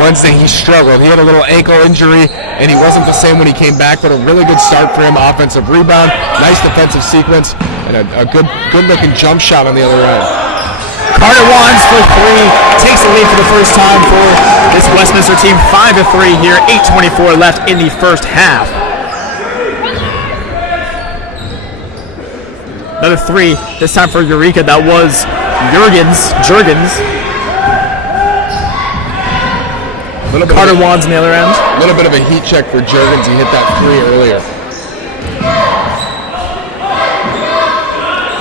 Wednesday, he struggled. He had a little ankle injury, and he wasn't the same when he came back, but a really good start for him. Offensive rebound, nice defensive sequence, and a good-looking jump shot on the other end. Carter Wands for three, takes the lead for the first time for this Westminster team, 5-3 here, 8:24 left in the first half. Another three, this time for Eureka. That was Jurgens. Carter Wands on the other end. A little bit of a heat check for Jurgens. He hit that three earlier.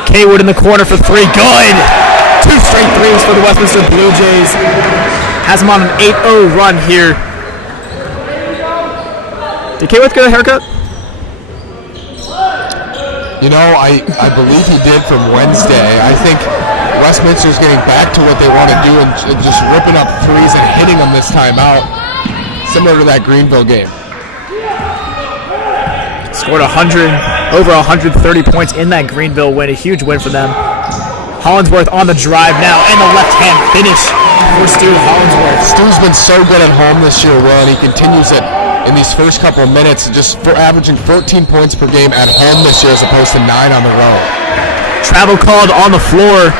Kaywood in the corner for three. Good! 2 straight threes for the Westminster Blue Jays. Has him on an 8-0 run here. Did Kaywood get a haircut? You know, I believe he did from Wednesday. I think Westminster's getting back to what they want to do and just ripping up threes and hitting them this time out, similar to that Greenville game. Scored over 130 points in that Greenville win, a huge win for them. Hollinsworth on the drive now, and the left-hand finish for Stu Hollinsworth. Stu's been so good at home this year, Will, and he continues it in these first couple of minutes, just for averaging 14 points per game at home this year as opposed to 9 on the road. Travel called on the floor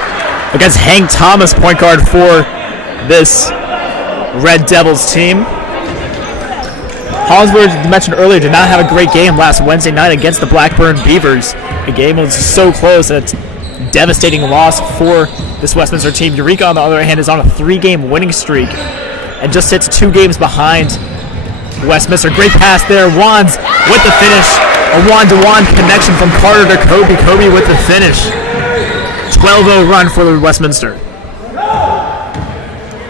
against Hank Thomas, point guard for this Red Devils team. Hollinsworth, you mentioned earlier, did not have a great game last Wednesday night against the Blackburn Beavers. The game was so close that it's a devastating loss for this Westminster team. Eureka, on the other hand, is on a 3-game winning streak and just sits 2 games behind Westminster. Great pass there. Wands with the finish. A one-to-one connection from Carter to Kobe. Kobe with the finish. 12-0 run for Westminster.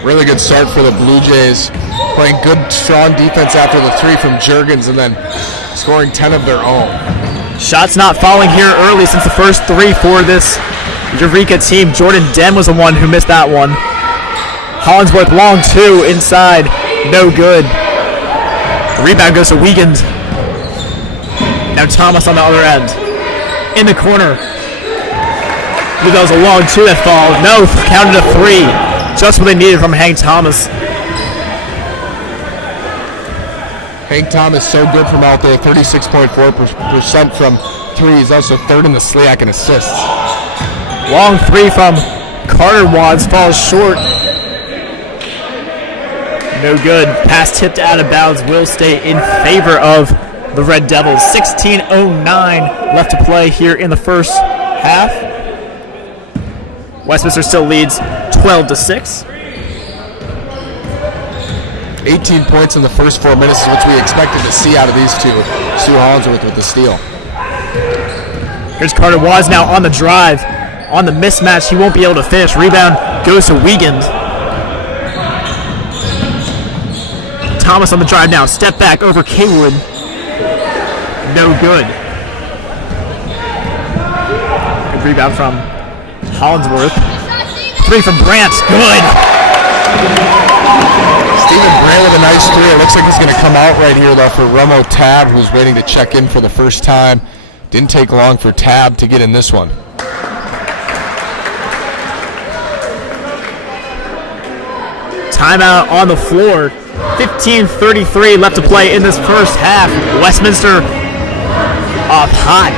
Really good start for the Blue Jays. Playing good, strong defense after the three from Jurgens and then scoring 10 of their own. Shots not falling here early since the first 3 for this Eureka team. Jordan Dem was the one who missed that one. Hollinsworth long 2 inside. No good. The rebound goes to Wiegand. Now Thomas on the other end. In the corner. I believe that was a long 2 that fall. No, counted a 3. Just what they needed from Hank Thomas. Hank Thomas so good from out there, 36.4% from three. He's also third in the SLIAC in assists. Long 3 from Carter Wands falls short. No good. Pass tipped out of bounds will stay in favor of the Red Devils. 16:09 left to play here in the first half. Westminster still leads 12-6. 18 points in the first 4 minutes is what we expected to see out of these two. Stu Hollinsworth with the steal. Here's Carter Wands now on the drive. On the mismatch, he won't be able to finish. Rebound goes to Wiegand. Thomas on the drive now. Step back over Kingwood. No good. Good rebound from Hollinsworth. 3 from Brandt. Good. Stephen Brandt with a nice 3. It looks like he's going to come out right here, though, for Romo Tab, who's waiting to check in for the first time. Didn't take long for Tab to get in this one. Timeout on the floor. 15:33 left to play in this first half. Westminster off hot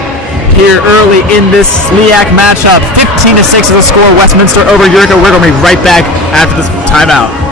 here early in this SLIAC matchup. 15-6 is the score. Westminster over Eureka. We're going to be right back after this timeout.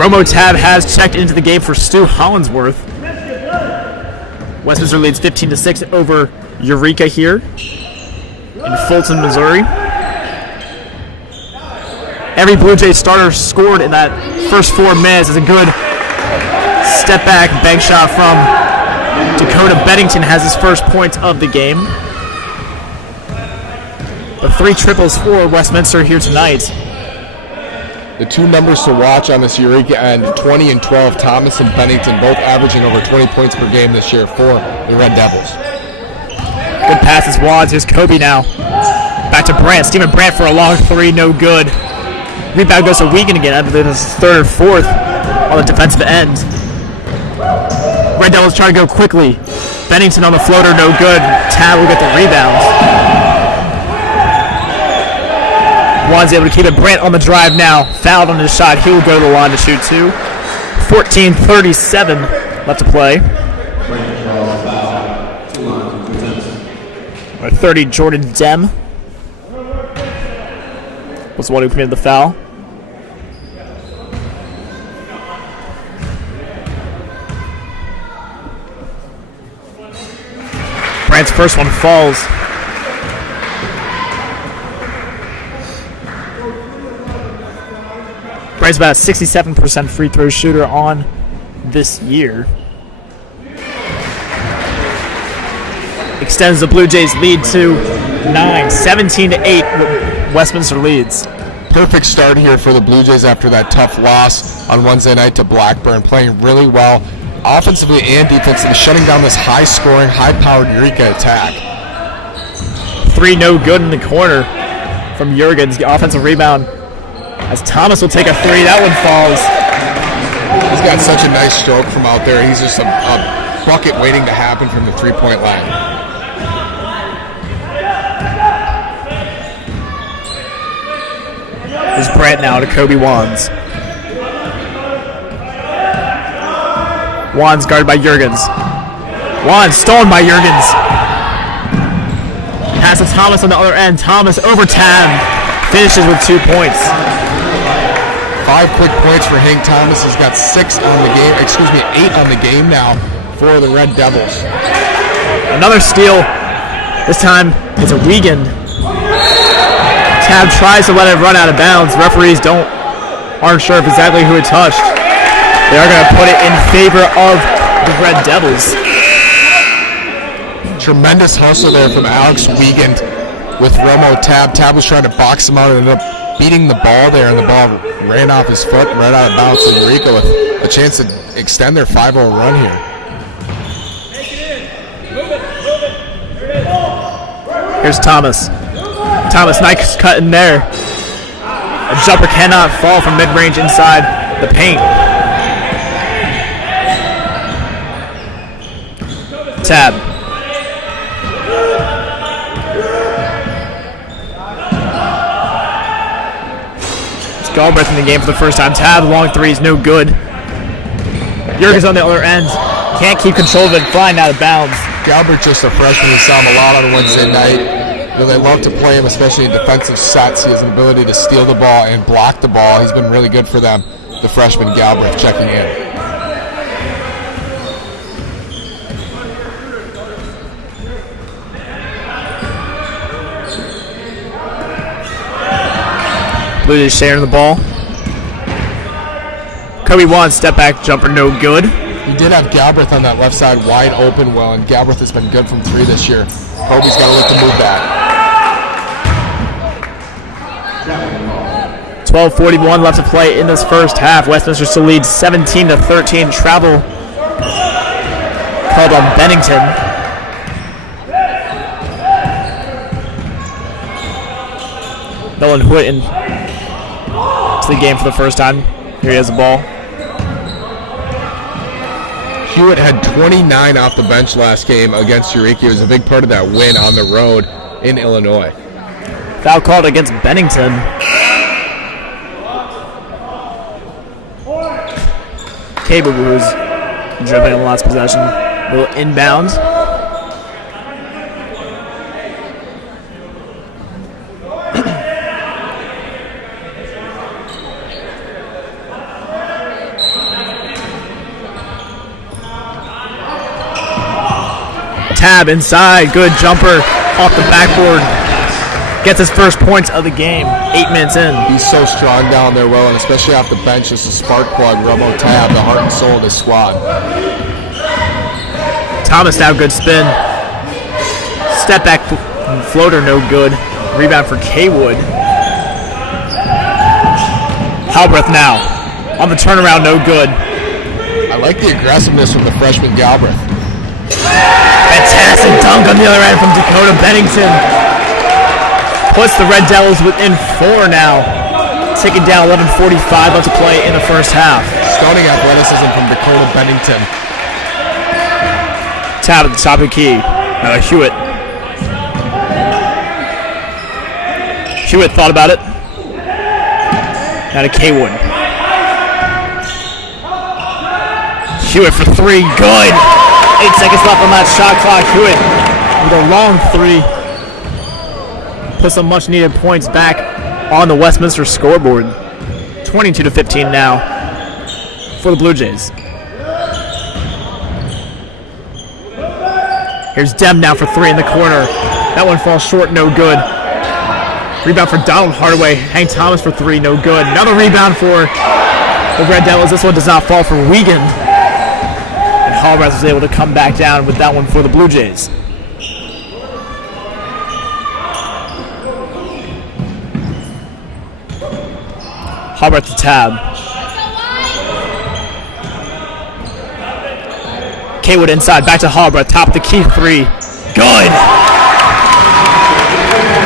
Romo Tab has checked into the game for Stu Hollinsworth. Westminster leads 15-6 over Eureka here in Fulton, Missouri. Every Blue Jays starter scored in that first 4 minutes. It's a good step back bank shot from Dakota Beddington, has his first point of the game. The 3 triples for Westminster here tonight. The 2 numbers to watch on this Eureka end, 20 and 12, Thomas and Bennington both averaging over 20 points per game this year for the Red Devils. Good passes, Wads. Here's Kobe now. Back to Brandt. Steven Brandt for a long three, no good. Rebound goes to Wiegand again. I believe this is third or fourth on the defensive end. Red Devils try to go quickly. Bennington on the floater, no good. Tab will get the rebound. Wads able to keep it. Brandt on the drive now. Fouled on his shot. He will go to the line to shoot two. 14:37 left to play. Number 30, Jordan Dem was the one who committed the foul. Brandt's first one falls. Brandt's about a 67% free throw shooter on this year. Extends the Blue Jays lead to 9, 17-8. Westminster leads. Perfect start here for the Blue Jays after that tough loss on Wednesday night to Blackburn. Playing really well offensively and defensively, shutting down this high-scoring, high-powered Eureka attack. Three no good in the corner from Jurgens. The offensive rebound as Thomas will take a three. That one falls. He's got such a nice stroke from out there. He's just a bucket waiting to happen from the three-point line. There's Brandt now to Kobe Wands. Wands guarded by Jurgens. Wands stolen by Jurgens. Pass to Thomas on the other end. Thomas over Tab. Finishes with 2 points. 5 quick points for Hank Thomas. He's got 8 on the game now for the Red Devils. Another steal. This time it's a Wiegand. Tab tries to let it run out of bounds. Referees aren't sure exactly who it touched. They are going to put it in favor of the Red Devils. Tremendous hustle there from Alex Wiegand with Romo Tab. Tab was trying to box him out and ended up beating the ball there, and the ball ran off his foot and right out of bounds. So Eureka with a chance to extend their 5-0 run here. Here's Thomas. Thomas, nice cut in there. A jumper cannot fall from mid-range inside the paint. Tab. It's Galbraith in the game for the first time. Tab, long threes, no good. Jurgens on the other end. Can't keep control of it, flying out of bounds. Galbraith, just a freshman. We saw him a lot on Wednesday night. They love to play him, especially in defensive sets. He has an ability to steal the ball and block the ball. He's been really good for them. The freshman Galbraith checking in. Blue Jays sharing the ball. Kobe Wands, step back jumper, no good. He did have Galbraith on that left side wide open well, and Galbraith has been good from three this year. Kobe's got to look to move that. 12:41 left to play in this first half. Westminster still leads 17-13. Travel called on Bennington. Nolan Whitten to the game for the first time. Here he has the ball. Hewitt had 29 off the bench last game against Eureka. He was a big part of that win on the road in Illinois. Foul called against Bennington. Cable was dribbling on the last possession. Will inbound. Tab inside, good jumper off the backboard. Gets his first points of the game, 8 minutes in. He's so strong down there, Will, and especially off the bench, just a spark plug. Romo Tab, the heart and soul of this squad. Thomas now, good spin. Step back floater, no good. Rebound for Kaywood. Halbreth now, on the turnaround, no good. I like the aggressiveness from the freshman Galbraith. Fantastic dunk on the other end from Dakota. Dakota Bennington puts the Red Devils within 4 now. Taking down 11:45 left to play in the first half. Stunning athleticism from Dakota Bennington. Tab at the top of the key. Hewitt. Hewitt thought about it. Now to Kaywood. Hewitt for 3. Good. 8 seconds left on that shot clock. Hewitt with a long 3. Put some much needed points back on the Westminster scoreboard. 22-15 now for the Blue Jays. Here's Dem now for 3 in the corner. That one falls short, no good. Rebound for Donald Hardaway. Hank Thomas for 3, no good. Another rebound for the Red Devils. This one does not fall for Wiegand. And Hallbrath was able to come back down with that one for the Blue Jays. Hallbrath to Tab. Kaywood inside, back to Hallbrath, top of the key 3. Good!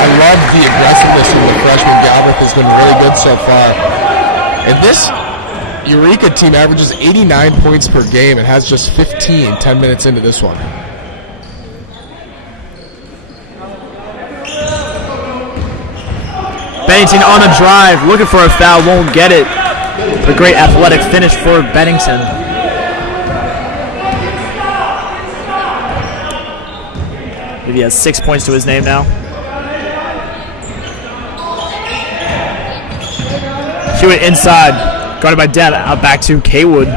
I love the aggressiveness of the freshman. Galbraith has been really good so far. And this Eureka team averages 89 points per game and has just 10 minutes into this one. Bennington on the drive, looking for a foul, won't get it. A great athletic finish for Bennington. Maybe he has 6 points to his name now. Hewitt inside, guarded by Dem, out back to Kaywood.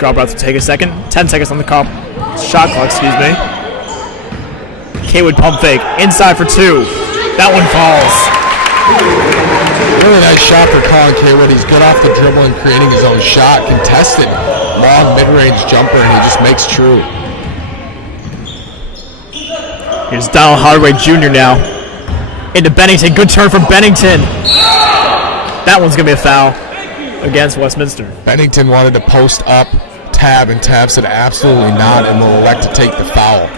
Galbraith to take a second. 10 seconds on the shot clock, excuse me. Kaywood pump fake, inside for 2. That one falls. Really nice shot for Colin Kaywood. He's good off the dribble and creating his own shot. Contested, long mid-range jumper, and he just makes true. Here's Donald Hardaway Jr. now. Into Bennington, good turn from Bennington. That one's going to be a foul against Westminster. Bennington wanted to post up Tab, and Tab said absolutely not and will elect to take the foul.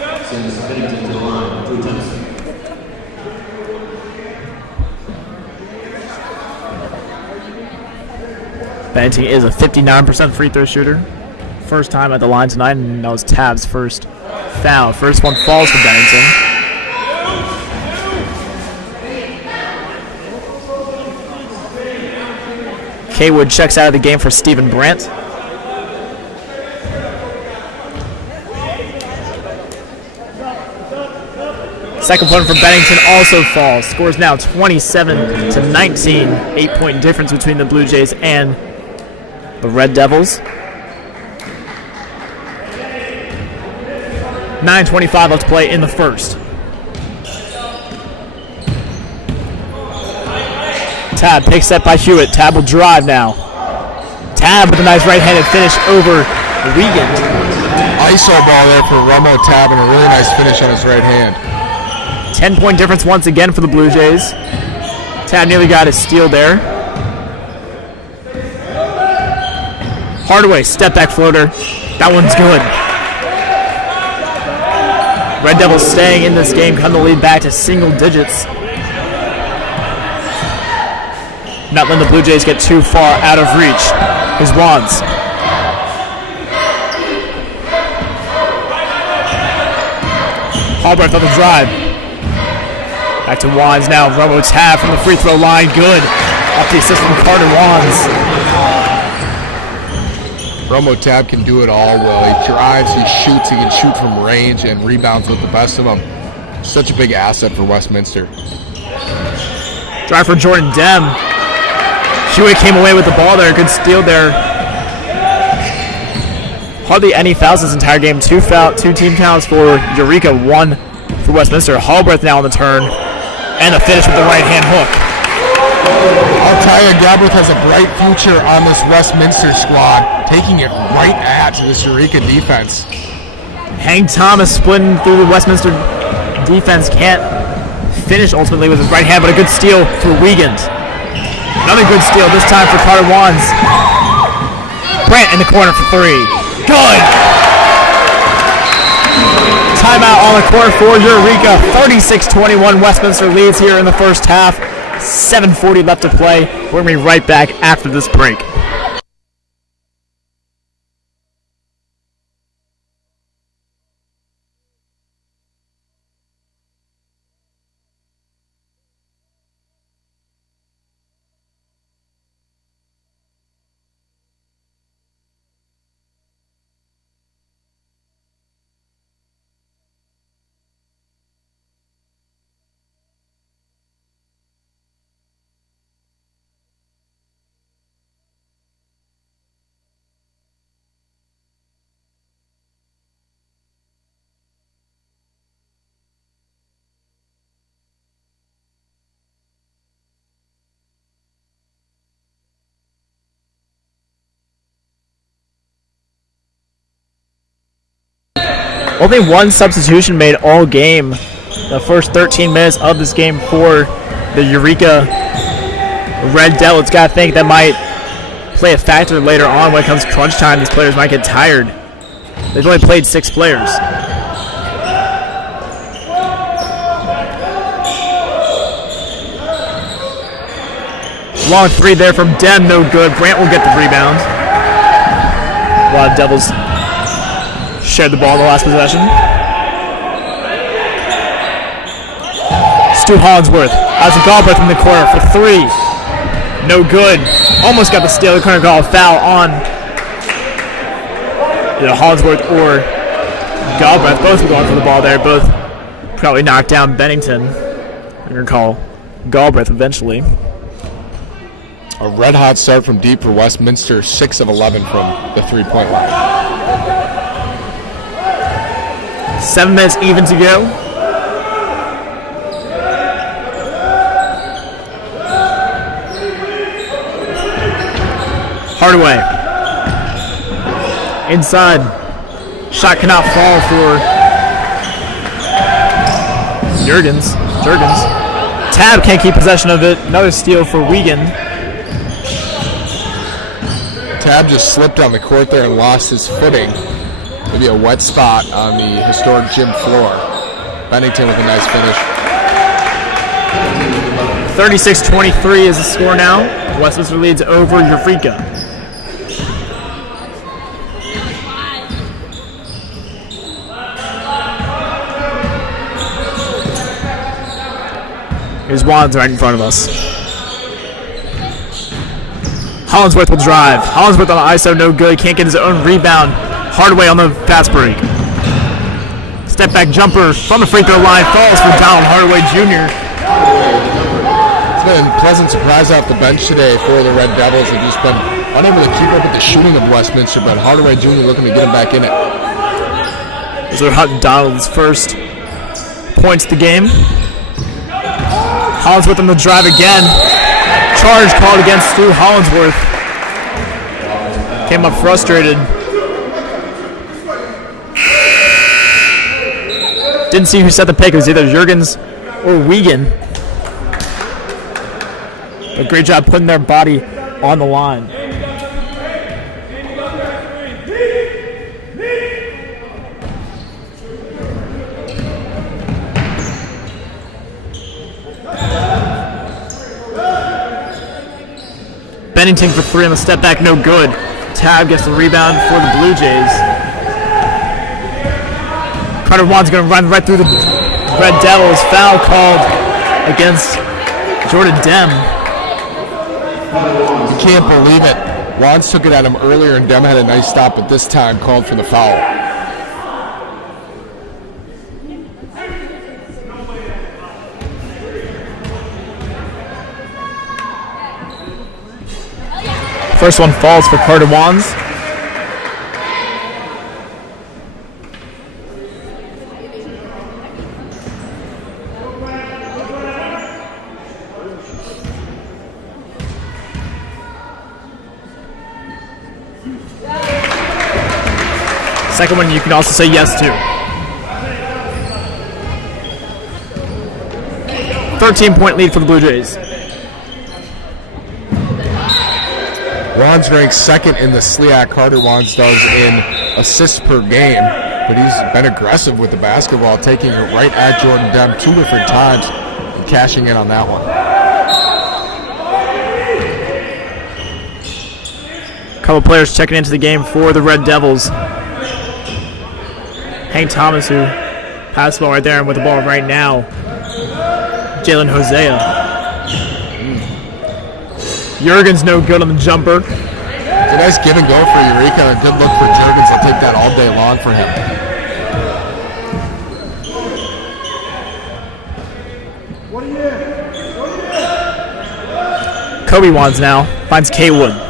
Bennington is a 59% free throw shooter. First time at the line tonight, and that was Tab's first foul. First one falls for Bennington. Kaywood checks out of the game for Stephen Brandt. Second one for Bennington also falls. Scores now 27-19. 8-point difference between the Blue Jays and the Red Devils. 9:25 left to play in the first. Tab takes set by Hewitt. Tab will drive now. Tab with a nice right-handed finish over Wiegand. ISO ball there for Romo Tab and a really nice finish on his right hand. 10-point difference once again for the Blue Jays. Tab nearly got his steal there. Hardaway, step back floater. That one's good. Red Devils staying in this game, come to lead back to single digits. Not letting the Blue Jays get too far out of reach. Here's Wands. Hallbrath on the drive. Back to Wands now. Romo Tab from the free throw line. Good. Off the assist from Carter Wands. Romo Tab can do it all, Will. He drives, he shoots, he can shoot from range and rebounds with the best of them. Such a big asset for Westminster. Drive for Jordan Dem. Hewitt came away with the ball there. Good steal there. Hardly any fouls this entire game. Two team fouls for Eureka, 1 for Westminster. Hallbrath now on the turn. And a finish with the right-hand hook. I'll tell you, Galbraith has a bright future on this Westminster squad, taking it right at this Eureka defense. Hank Thomas splitting through the Westminster defense. Can't finish ultimately with his right hand, but a good steal for Wiegand. Another good steal, this time for Carter Wands. Brandt in the corner for 3. Good! ball in the corner for Eureka. 36-21. Westminster leads here in the first half. 7:40 left to play. We're going to be right back after this break. Only one substitution made all game. The first 13 minutes of this game for the Eureka Red Devils. Got to think that might play a factor later on when it comes crunch time. These players might get tired. They've only played 6 players. Long 3 there from Dem, no good. Brant will get the rebound. A lot of Devils shared the ball in the last possession. Stu Hollingsworth has a Galbraith in the corner for 3. No good. Almost got the steal. The corner call foul on either Hollingsworth or Galbraith. Both were going for the ball there. Both probably knocked down Bennington. We're going to call Galbraith eventually. A red-hot start from deep for Westminster. 6 of 11 from the three-point line. 7 minutes even to go. Hardaway. Inside. Shot cannot fall for Jurgens. Tab can't keep possession of it. Another steal for Wiegand. Tab just slipped on the court there and lost his footing. Maybe a wet spot on the historic gym floor. Bennington with a nice finish. 36-23 is the score now. Westminster leads over Eureka. Here's Wands right in front of us. Hollingsworth will drive. Hollingsworth on the ISO, no good. Can't get his own rebound. Hardaway on the fast break. Step back jumper from the free throw line. Falls for Donald Hardaway Jr. It's been a pleasant surprise off the bench today for the Red Devils. They've just been unable to keep up with the shooting of Westminster, but Hardaway Jr. looking to get him back in it. Those are Hutton Donald's first points of the game. Hollingsworth on the drive again. Charge called against Stu Hollingsworth. Came up frustrated. Didn't see who set the pick. It was either Jurgens or Wiegand. But great job putting their body on the line. Bennington for 3 on the step back, no good. Tab gets the rebound for the Blue Jays. Carter Wands going to run right through the Red Devils. Foul called against Jordan Dem. You can't believe it. Wands took it at him earlier and Dem had a nice stop, but this time called for the foul. First one falls for Carter Wands. Second one you can also say yes to. 13-point lead for the Blue Jays. Wands ranks second in the SLIAC. Carter Wands does in assists per game. but he's been aggressive with the basketball, taking it right at Jordan Dem 2 different times and cashing in on that one. Couple players checking into the game for the Red Devils. Hank Thomas, who passed the ball right there, and with the ball right now, Jalen Hosea. Jurgens no good on the jumper. It's a nice give and go for Eureka, and a good look for Jurgens. I'll take that all day long for him. Kobe Wands now finds Kaywood.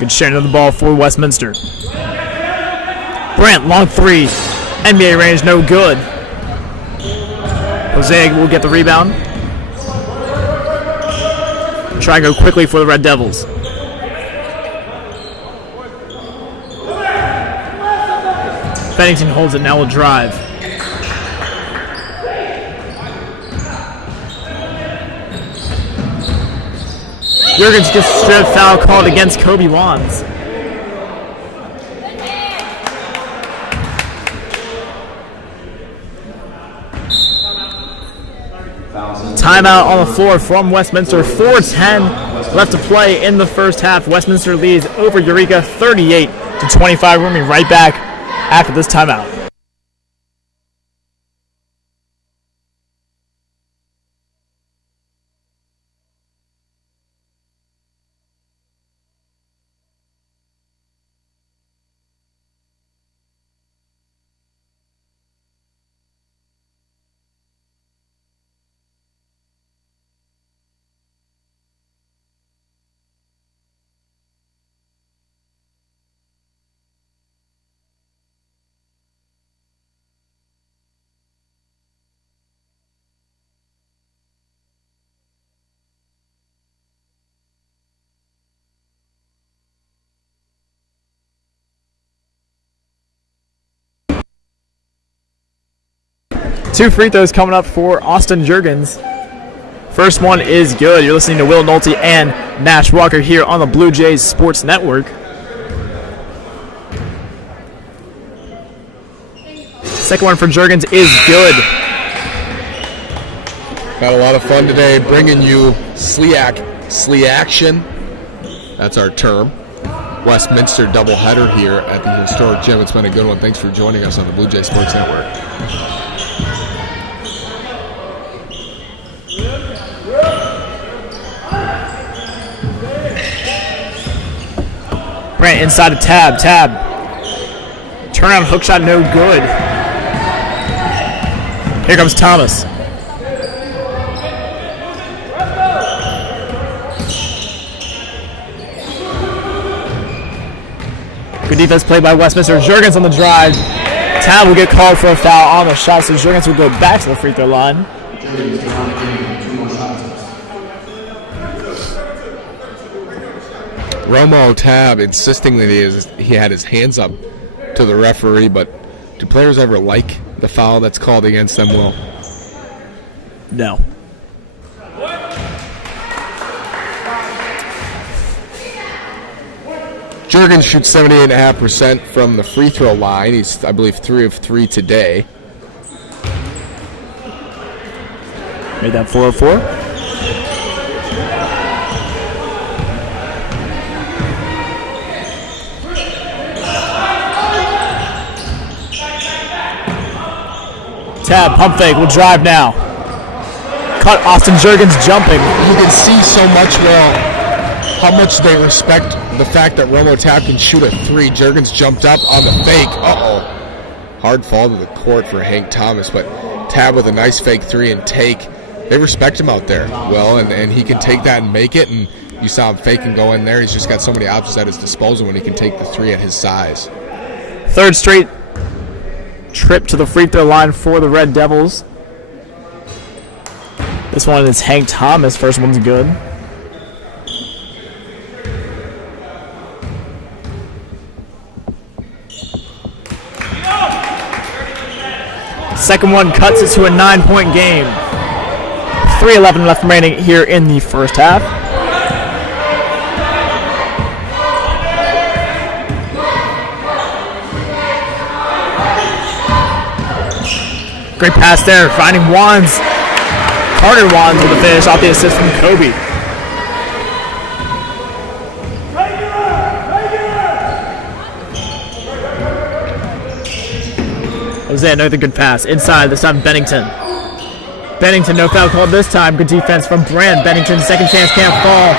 Good sharing of the ball for Westminster. Brandt, long three. NBA range, no good. Jose will get the rebound. Try and go quickly for the Red Devils. Bennington holds it, now will drive. Jurgens gets a strip foul called against Kobe Wands. Timeout on the floor from Westminster. 4:10 left to play in the first half. Westminster leads over Eureka 38-25. We're going to be right back after this timeout. Two free throws coming up for Austin Jurgens. First one is good. You're listening to Will Nolte and Nash Walker here on the Blue Jays Sports Network. Second one for Jurgens is good. Had a lot of fun today bringing you SLEAction. That's our term. Westminster doubleheader here at the historic gym. It's been a good one. Thanks for joining us on the Blue Jays Sports Network. Brandt inside of Tab. Turnaround hook shot, no good. Here comes Thomas. Good defense played by Westminster. Jurgens on the drive. Tab will get called for a foul on the shot, so Jurgens will go back to the free throw line. Romo Tab insisting that he had his hands up to the referee, but do players ever like the foul that's called against them, Will? No. Jurgens shoots 78.5% from the free throw line. He's, I believe, 3 of 3 today. Made that 4 of 4. Tab, pump fake, will drive now. Cut Austin Jurgens jumping. You can see so much, Will, how much they respect the fact that Romo Tab can shoot a 3. Jurgens jumped up on the fake. Uh-oh. Hard fall to the court for Hank Thomas, but Tab with a nice fake 3 and take. They respect him out there, Will, and he can take that and make it, and you saw him fake and go in there. He's just got so many options at his disposal when he can take the 3 at his size. Third straight trip to the free throw line for the Red Devils. This one is Hank Thomas. First one's good. Second one cuts it to a 9-point game. 3:11 left remaining here in the first half. Great pass there, finding Wands. Carter Wands with the finish off the assist from Kobe. Jose, another good pass. Inside, this time Bennington. Bennington, no foul called this time. Good defense from Brandt. Bennington, second chance, can't fall.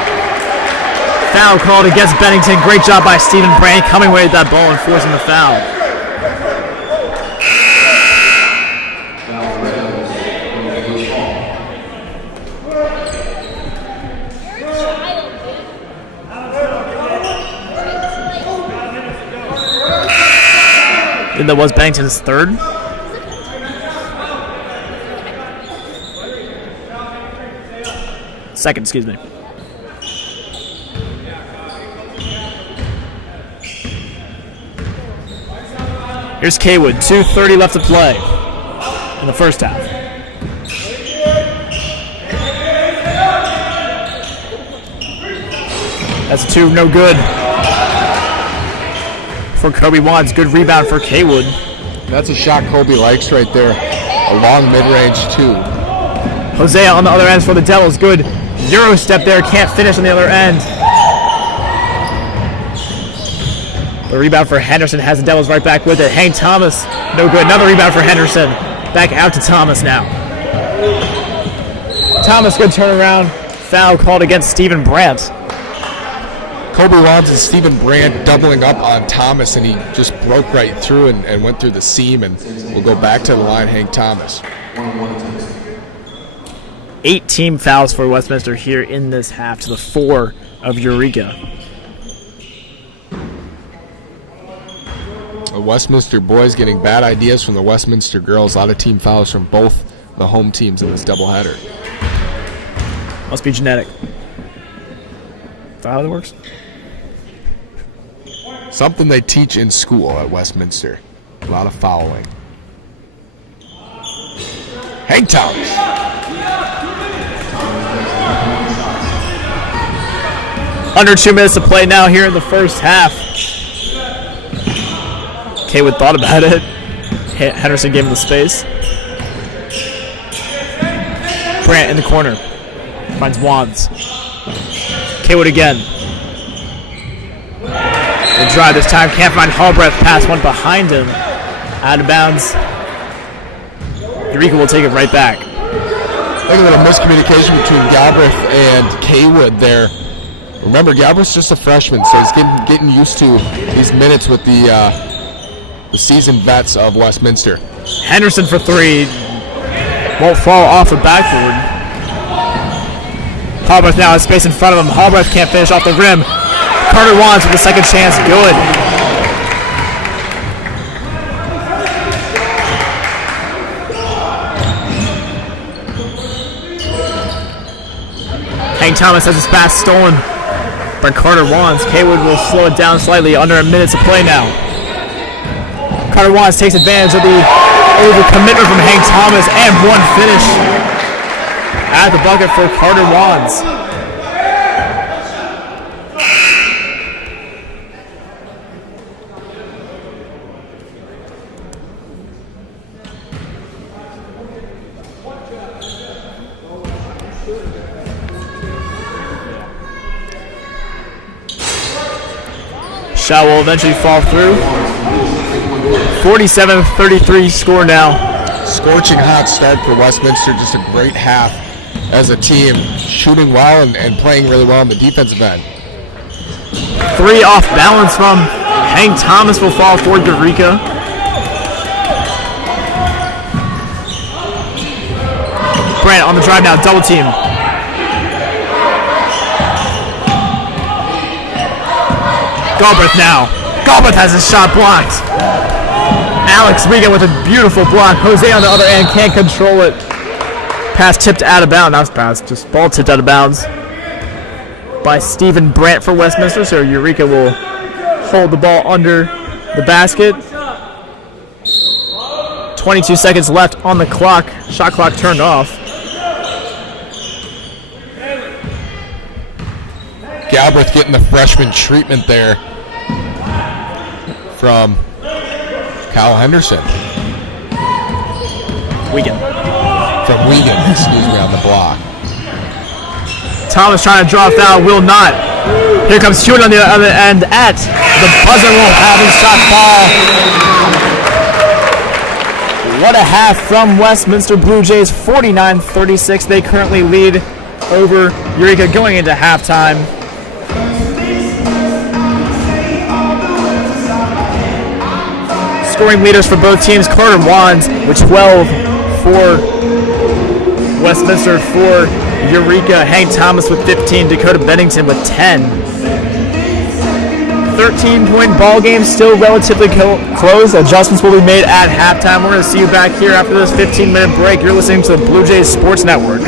Foul called against Bennington. Great job by Stephen Brandt coming away with that ball and forcing the foul. I think that was Bennington's third. Second, excuse me. Here's Kaywood, 2:30 left to play in the first half. That's a two, no good. For Kobe Wands, good rebound for Kaywood. That's a shot Kobe likes right there. A long mid-range two. Hosea on the other end for the Devils, good Euro step there, can't finish on the other end. The rebound for Henderson has the Devils right back with it. Hank Thomas, no good. Another rebound for Henderson. Back out to Thomas now. Thomas, good turnaround. Foul called against Stephen Brandt. Kobe Wands and Stephen Brandt doubling up on Thomas, and he just broke right through and went through the seam, and we'll go back to the line, Hank Thomas. 8 team fouls for Westminster here in this half to the 4 of Eureka. The Westminster boys getting bad ideas from the Westminster girls. A lot of team fouls from both the home teams in this doubleheader. Must be genetic. Is that how it works? Something they teach in school at Westminster. A lot of fouling. Hank Thomas. Under 2 minutes to play now here in the first half. Kaywood thought about it. Henderson gave him the space. Brandt in the corner. Finds Wands. Kaywood again. The drive this time, can't find Hallbreath, pass one behind him. Out of bounds. Eureka will take it right back. I think a little miscommunication between Galbraith and Kaywood there. Remember, Galbraith's just a freshman, so he's getting used to these minutes with the seasoned vets of Westminster. Henderson for 3. Won't fall off the backboard. Hallbreath now has space in front of him. Hallbreath can't finish off the rim. Carter Wands with the second chance. Good. Hank Thomas has his pass stolen by Carter Wands. Kaywood will slow it down slightly. Under a minute to play now. Carter Wands takes advantage of the overcommitment from Hank Thomas and one finish at the bucket for Carter Wands. Shot will eventually fall through. 47-33 score now. Scorching hot start for Westminster. Just a great half as a team. Shooting well and playing really well on the defensive end. 3 off balance from Hank Thomas will fall for Eureka. Brandt on the drive now, double team. Galbraith now. Galbraith has his shot blocked. Alex Regan with a beautiful block. Jose on the other end can't control it. Pass tipped out of bounds. Not was pass, just ball tipped out of bounds by Stephen Brandt for Westminster. So Eureka will hold the ball under the basket. 22 seconds left on the clock. Shot clock turned off. Galbraith getting the freshman treatment there from Kyle Henderson. Wigan. From Wigan, excuse me, on the block. Thomas trying to draw a foul, will not. Here comes Hewitt on the other end at the buzzer, will have his shot fall. What a half from Westminster Blue Jays, 49-36. They currently lead over Eureka going into halftime. Scoring leaders for both teams, Carter Wands with 12 for Westminster. For Eureka, Hank Thomas with 15, Dakota Bennington with 10. 13-point ball game, still relatively close. Adjustments will be made at halftime. We're going to see you back here after this 15-minute break. You're listening to the Blue Jays Sports Network.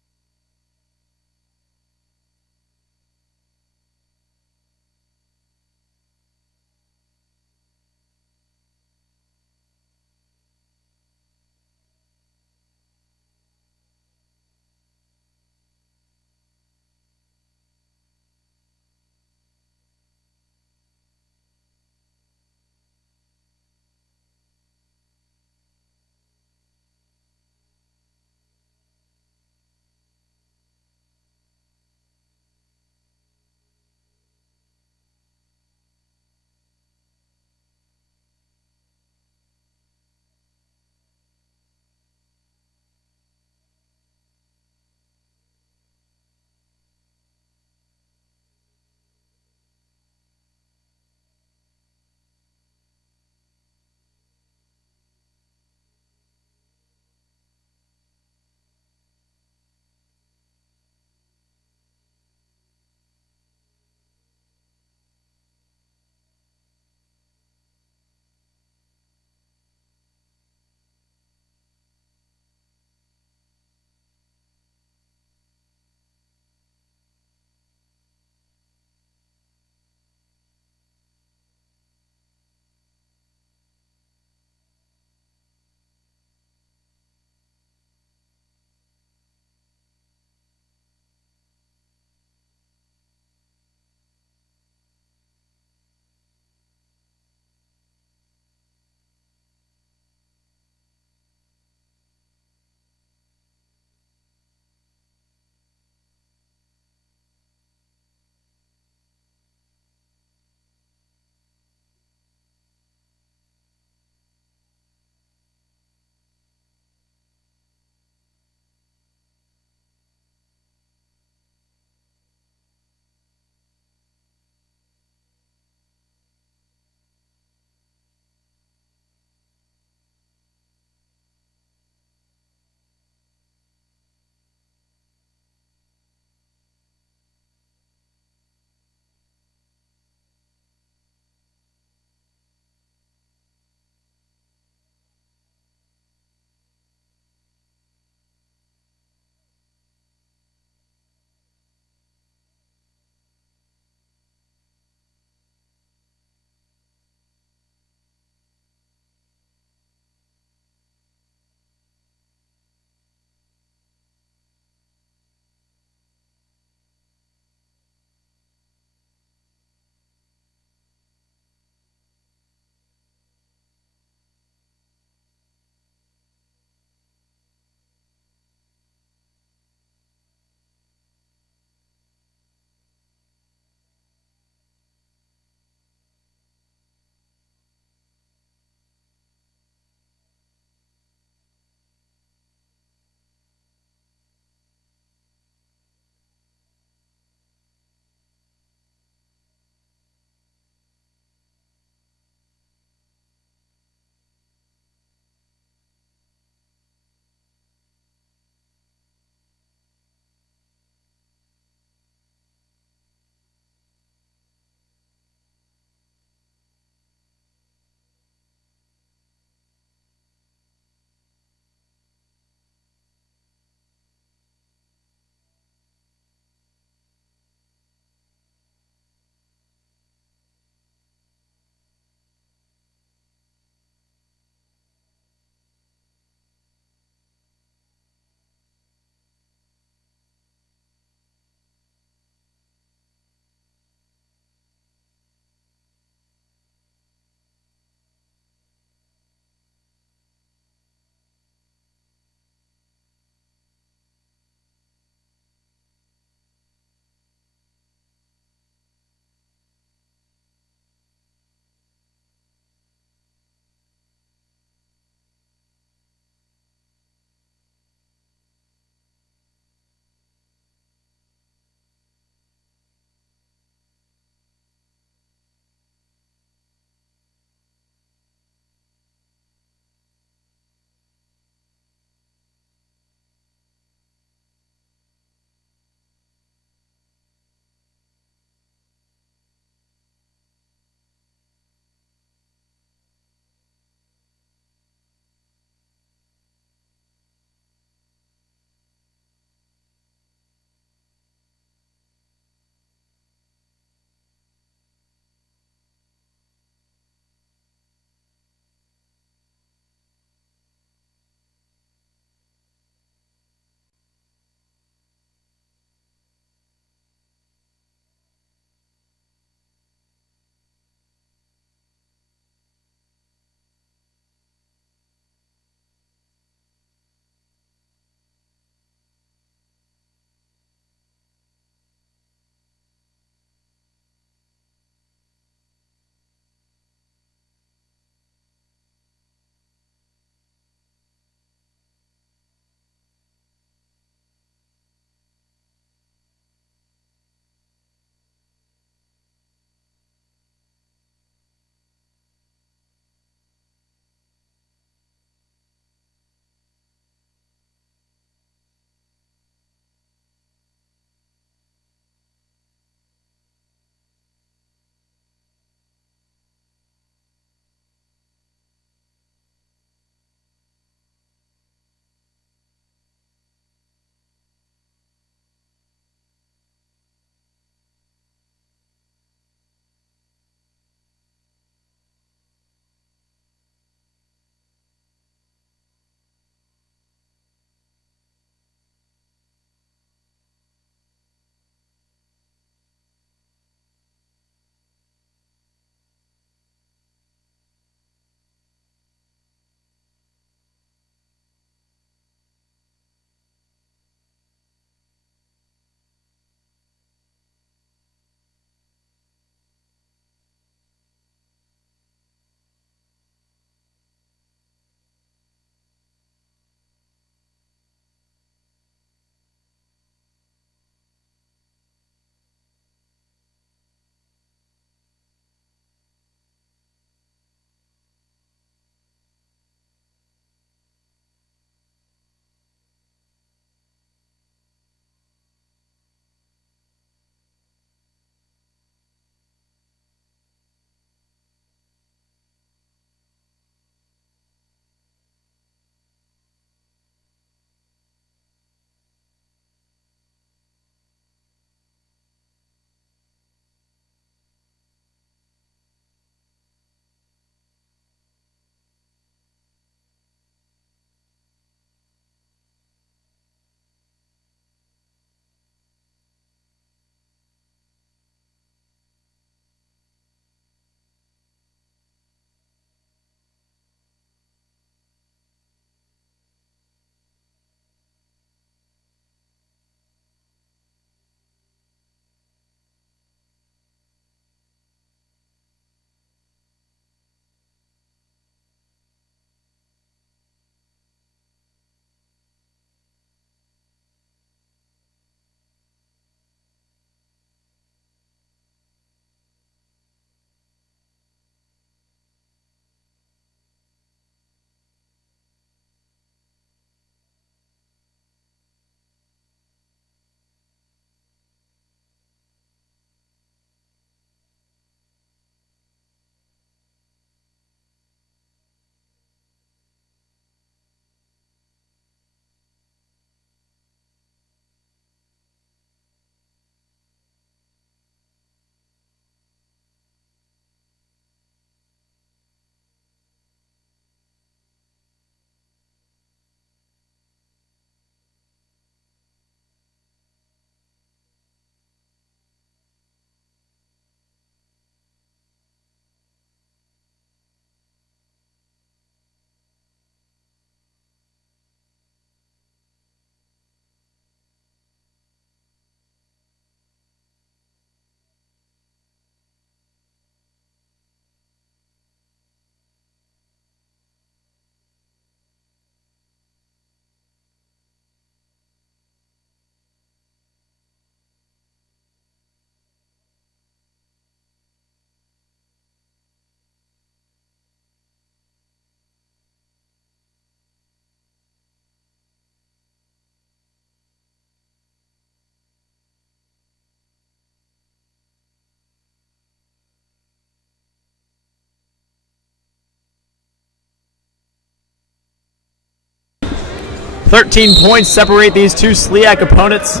13 points separate these two SLIAC opponents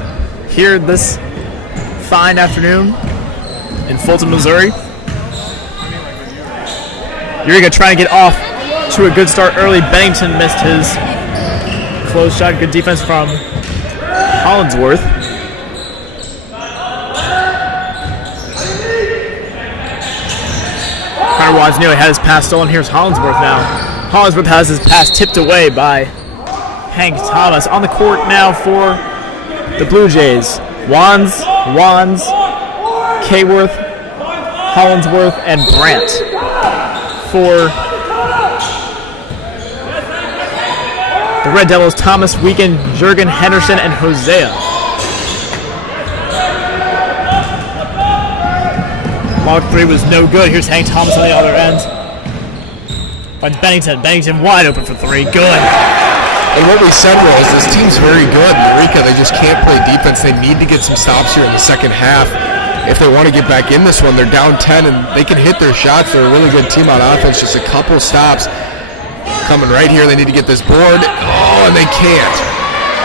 here this fine afternoon in Fulton, Missouri. Eureka trying to get off to a good start early. Bennington missed his close shot. Good defense from Hollingsworth. Carter Watts knew he had his pass stolen. Here's Hollingsworth now. Hollingsworth has his pass tipped away by Hank Thomas. On the court now for the Blue Jays. Wands, Kayworth, Hollingsworth, and Brandt for the Red Devils. Thomas, Weekend, Jurgen, Henderson, and Hosea. Long three was no good. Here's Hank Thomas on the other end. Finds Bennington. Bennington wide open for three. Good. And what we said was, this team's very good. Eureka, they just can't play defense. They need to get some stops here in the second half. If they want to get back in this one, they're down 10 and they can hit their shots. They're a really good team on offense. Just a couple stops coming right here. They need to get this board. Oh, and they can't.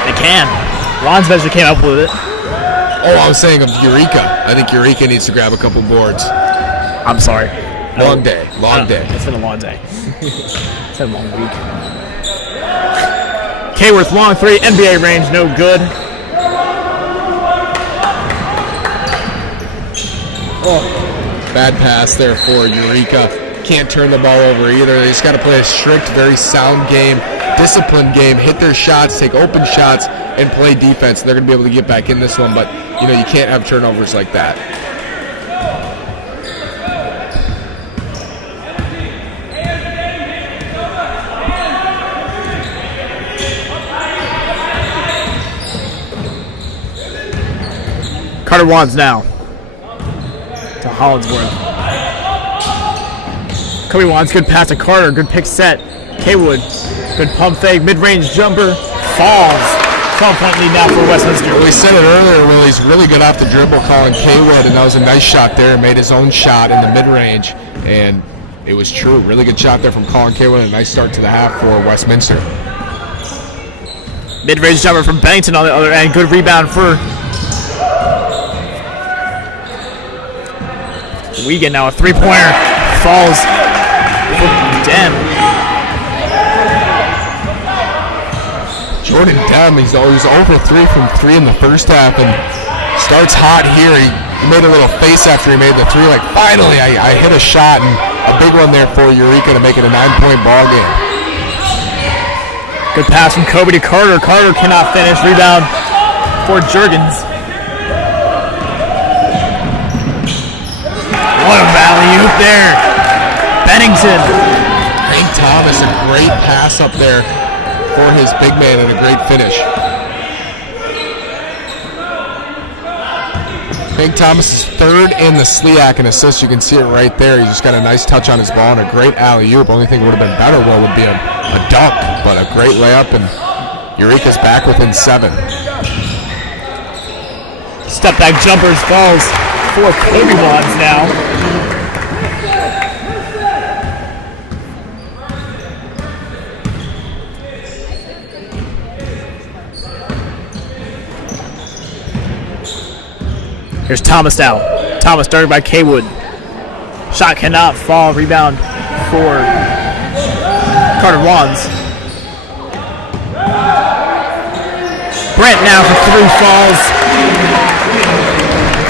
They can. Ron's Venture came up with it. Oh, I was saying of Eureka. I think Eureka needs to grab a couple boards. I'm sorry. Long day. It's been a long day. It's been a long week. Kayworth, long three, NBA range, no good. Oh, bad pass there for Eureka. Can't turn the ball over either. They just got to play a strict, very sound game, disciplined game, hit their shots, take open shots, and play defense. They're going to be able to get back in this one, but you can't have turnovers like that. Carter Wands now to Hollingsworth. Kobe Wands, good pass to Carter, good pick set. Kaywood, good pump fake, mid-range jumper, falls. 12-point lead now for Westminster. We said it earlier, Willie's really good off the dribble, calling Kaywood, and that was a nice shot there. Made his own shot in the mid-range, and it was true. Really good shot there from Colin Kaywood, and a nice start to the half for Westminster. Mid-range jumper from Bennington on the other end, good rebound for Wiegand. Now a three-pointer falls for Dem. Jordan Dem, he's always over 3 from 3 in the first half and starts hot here. He made a little face after he made the three, like, finally I hit a shot, and a big one there for Eureka to make it a 9-point ball game. Good pass from Kobe to Carter. Carter cannot finish. Rebound for Jurgens. What a alley-oop there. Bennington. Hank Thomas, a great pass up there for his big man and a great finish. Hank Thomas is third in the SLIAC in assists. You can see it right there. He just got a nice touch on his ball and a great alley-oop. Only thing would have been better, Will, would be a dunk, but a great layup, and Eureka's back within 7. Step back jumpers falls for Kobe Wands now. Here's Thomas now. Thomas started by Kaywood. Shot cannot fall. Rebound for Carter Wands. Brent now for 3 falls.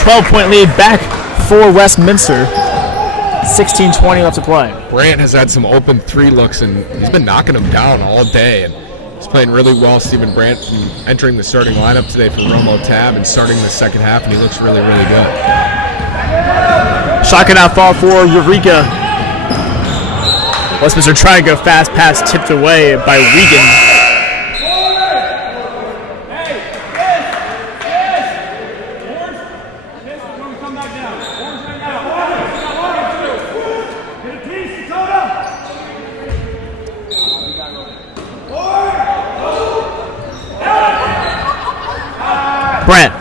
12-point lead back for Westminster. 16:20 left to play. Brant has had some open 3 looks, and he's been knocking them down all day. And he's playing really well, Stephen Brandt, entering the starting lineup today for Romo Tab and starting the second half, and he looks really, really good. Shot cannot fall for Eureka. Westminster trying to go fast, pass tipped away by Wiegand. Brant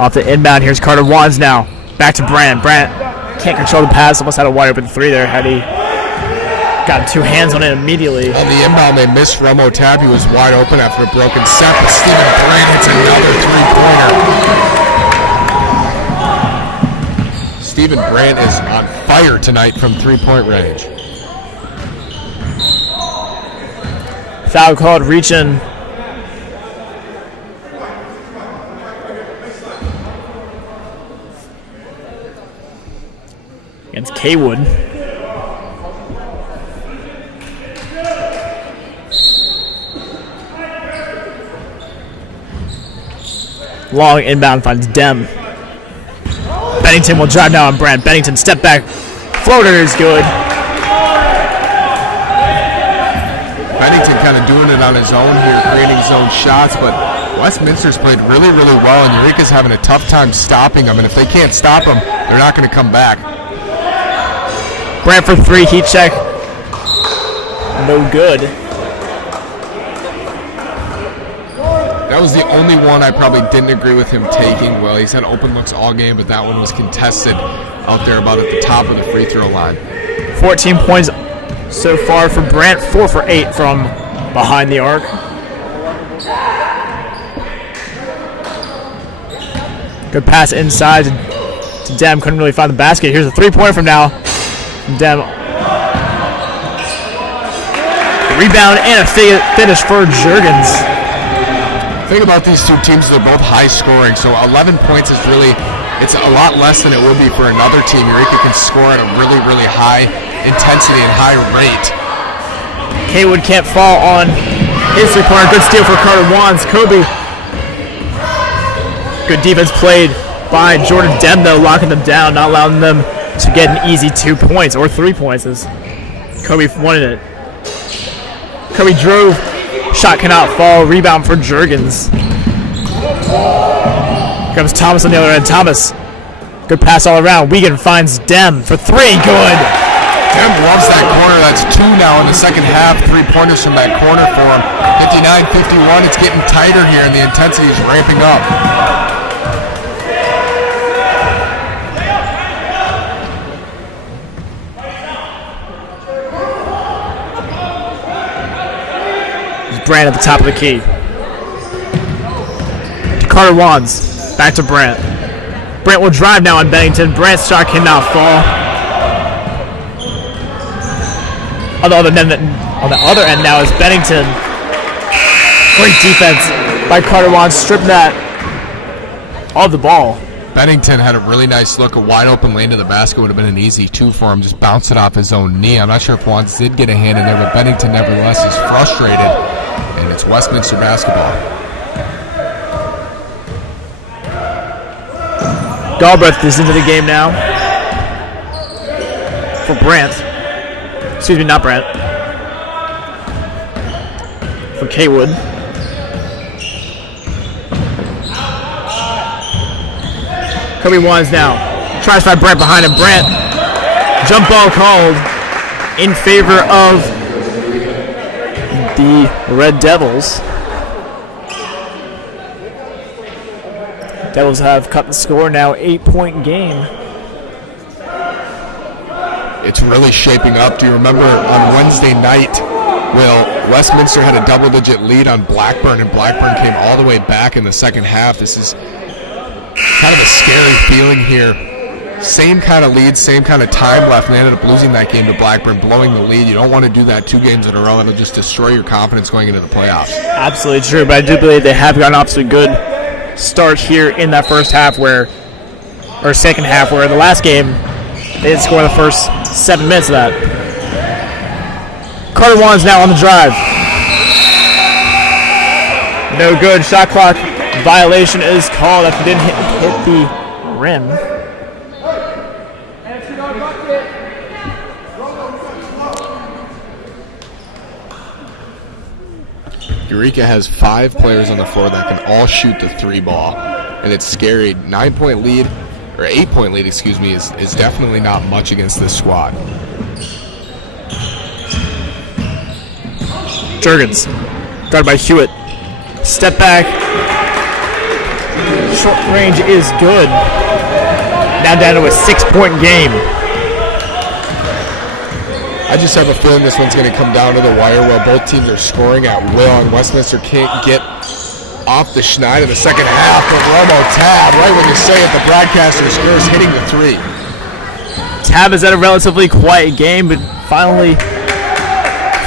off the inbound. Here's Carter Wands now. Back to Brant. Brant can't control the pass. Almost had a wide open 3 there had he Got two hands on it immediately. On the inbound, they missed Romo Tab. He was wide open after a broken set, but Stephen Brand hits another three-pointer. Stephen Brand is on fire tonight from three-point range. Foul called, reaching. Against Kaywood. Long inbound finds Dem. Bennington will drive now on Brand. Bennington step back. Floater is good. Bennington kind of doing it on his own here, creating his own shots, but Westminster's played really, really well, and Eureka's having a tough time stopping them, and if they can't stop them, they're not going to come back. Brand for three, heat check. No good. That was the only one I probably didn't agree with him taking. Well, he's had open looks all game, but that one was contested out there about at the top of the free throw line. 14 points so far for Brant, 4 for 8 from behind the arc. Good pass inside to Dem, couldn't really find the basket. Here's a three-pointer from now. Dem. Rebound and a finish for Juergens. The thing about these two teams, they're both high scoring, so 11 points is really, it's a lot less than it will be for another team. Eureka can score at a really, really high intensity and high rate. Kaywood can't fall on his three-pointer. Good steal for Carter Wands. Kobe. Good defense played by Jordan Dem, though, locking them down, not allowing them to get an easy 2 points or 3 points as Kobe wanted it. Kobe drove. Shot cannot fall. Rebound for Juergens. Here comes Thomas on the other end. Thomas. Good pass all around. Wiegand finds Dem for three. Good. Dem loves that corner. That's two now in the second half. 3-pointers from that corner for him. 59-51. It's getting tighter here, and the intensity is ramping up. Brant at the top of the key. To Carter Wands. Back to Brant. Brant will drive now on Bennington. Brant's shot cannot fall. On the other end now is Bennington. Great defense by Carter Wands. Stripping that of the ball. Bennington had a really nice look. A wide open lane to the basket would have been an easy two for him. Just bounced it off his own knee. I'm not sure if Wands did get a hand in there, but Bennington nevertheless is frustrated. And it's Westminster basketball. Galbraith is into the game now. For Brant. Excuse me, not Brant. For Kaywood. Kobe Wands now. Tries to find Brant behind him. Brant. Jump ball called in favor of the Red Devils. Devils have cut the score now, 8-point game. It's really shaping up. Do you remember on Wednesday night, Will, Westminster had a double-digit lead on Blackburn, and Blackburn came all the way back in the second half. This is kind of a scary feeling here. Same kind of lead, same kind of time left, and they ended up losing that game to Blackburn, blowing the lead. You don't want to do that 2 games in a row. It'll just destroy your confidence going into the playoffs. Absolutely true, but I do believe they have gotten off to a good start here in that first half second half, where in the last game, they didn't score in the first 7 minutes of that. Carter Wands now on the drive. No good. Shot clock violation is called after didn't hit the rim. Eureka has 5 players on the floor that can all shoot the 3 ball, and it's scary. 9-point lead, or 8-point lead, excuse me, is definitely not much against this squad. Juergens, guarded by Hewitt. Step back. Short range is good. Now down to a 6-point game. I just have a feeling this one's going to come down to the wire where both teams are scoring at will, and Westminster can't get off the schneid in the second half. But Romo Tab, right when you say it, the broadcaster's first hitting the three. Tab has had a relatively quiet game, but finally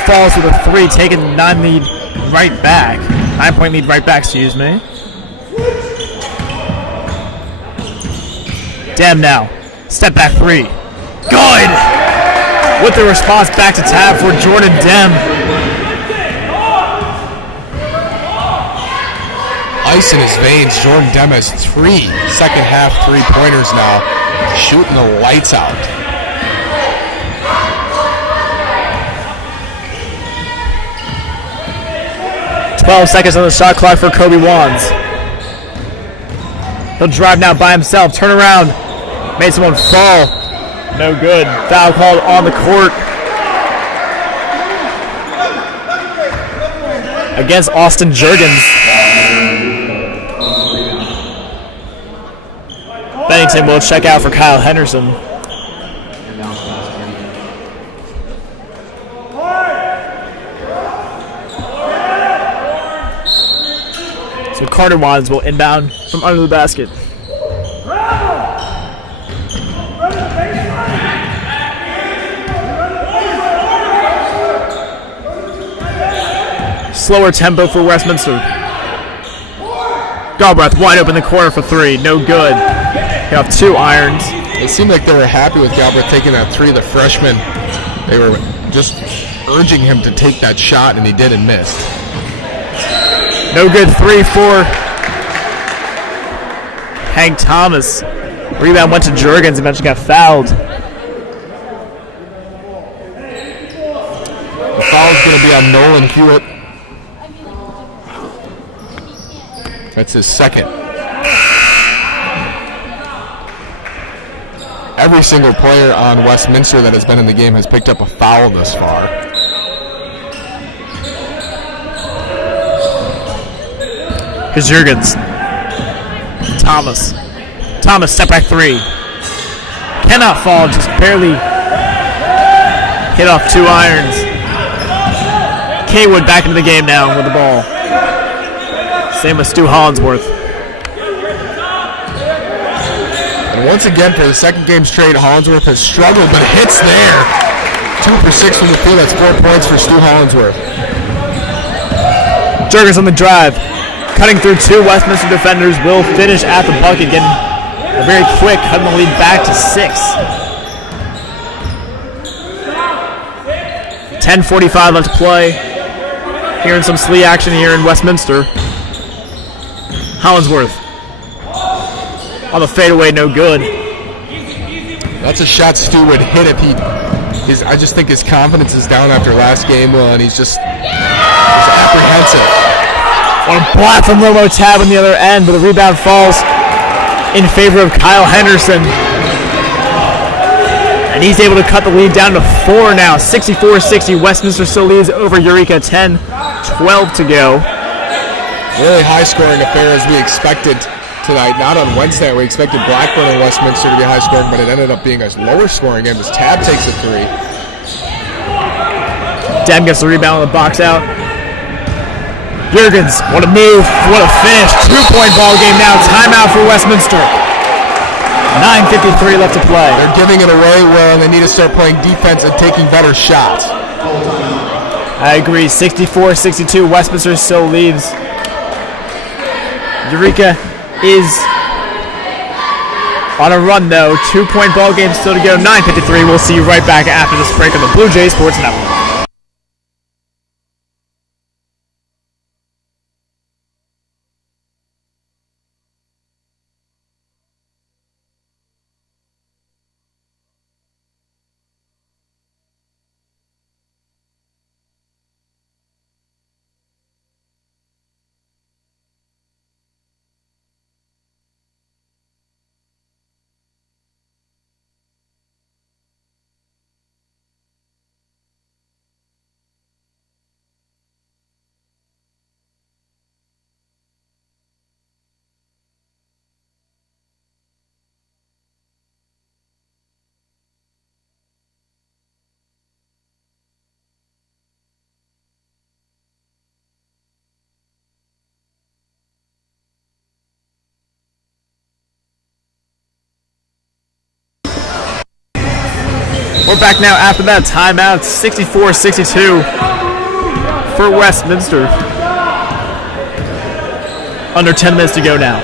falls with a three, taking the 9-point lead right back. 9-point lead right back, excuse me. Dem now. Step back three. Good! With the response back to Tab for Jordan Dem. Ice in his veins. Jordan Dem has 3 second half three-pointers now, shooting the lights out. .12 seconds on the shot clock for Kobe Wands. He'll drive now by himself. Turn around. Made someone fall. No good. Foul called on the court against Austin Juergens. Bennington will check out for Kyle Henderson. So Carter Wands will inbound from under the basket. Slower tempo for Westminster. Galbraith wide open in the corner for three. No good. He off 2 irons. It seemed like they were happy with Galbraith taking that three. The freshman, they were just urging him to take that shot, and he did and missed. No good. 3 for Hank Thomas. Rebound went to Juergens. Eventually got fouled. The foul's going to be on Nolan Hewitt. That's his second. Every single player on Westminster that has been in the game has picked up a foul thus far. Here's Juergens. Thomas. Thomas, step back three. Cannot fall, just barely hit off 2 irons. Kaywood back into the game now with the ball. Same with Stu Hollinsworth. And once again, for the second game straight, Hollinsworth has struggled, but hits there. 2 for 6 from the field. That's 4 points for Stu Hollinsworth. Juergens on the drive. Cutting through 2 Westminster defenders. Will finish at the bucket, getting a very quick, cutting the lead back to 6. 10:45 left to play. Hearing some SLE action here in Westminster. Hollinsworth on the fadeaway, no good. That's a shot Stu would hit if I just think his confidence is down after last game, Will, and he's apprehensive. On a block from Romo Tab on the other end, but the rebound falls in favor of Kyle Henderson. And he's able to cut the lead down to 4 now. 64-60. Westminster still leads over Eureka. 10-12 to go. Really high-scoring affair as we expected tonight. Not on Wednesday. We expected Blackburn and Westminster to be high-scoring, but it ended up being a lower-scoring game as Tab takes a 3. Dem gets the rebound on the box out. Juergens, what a move, what a finish. 2-point ball game now. Timeout for Westminster. 9:53 left to play. They're giving it away, Will, and they need to start playing defense and taking better shots. I agree. 64-62. Westminster still leads. Eureka is on a run, though. 2-point ball game still to go. 9:53. We'll see you right back after this break on the Blue Jays Sports Network. We're back now after that timeout. 64-62 for Westminster. Under 10 minutes to go now.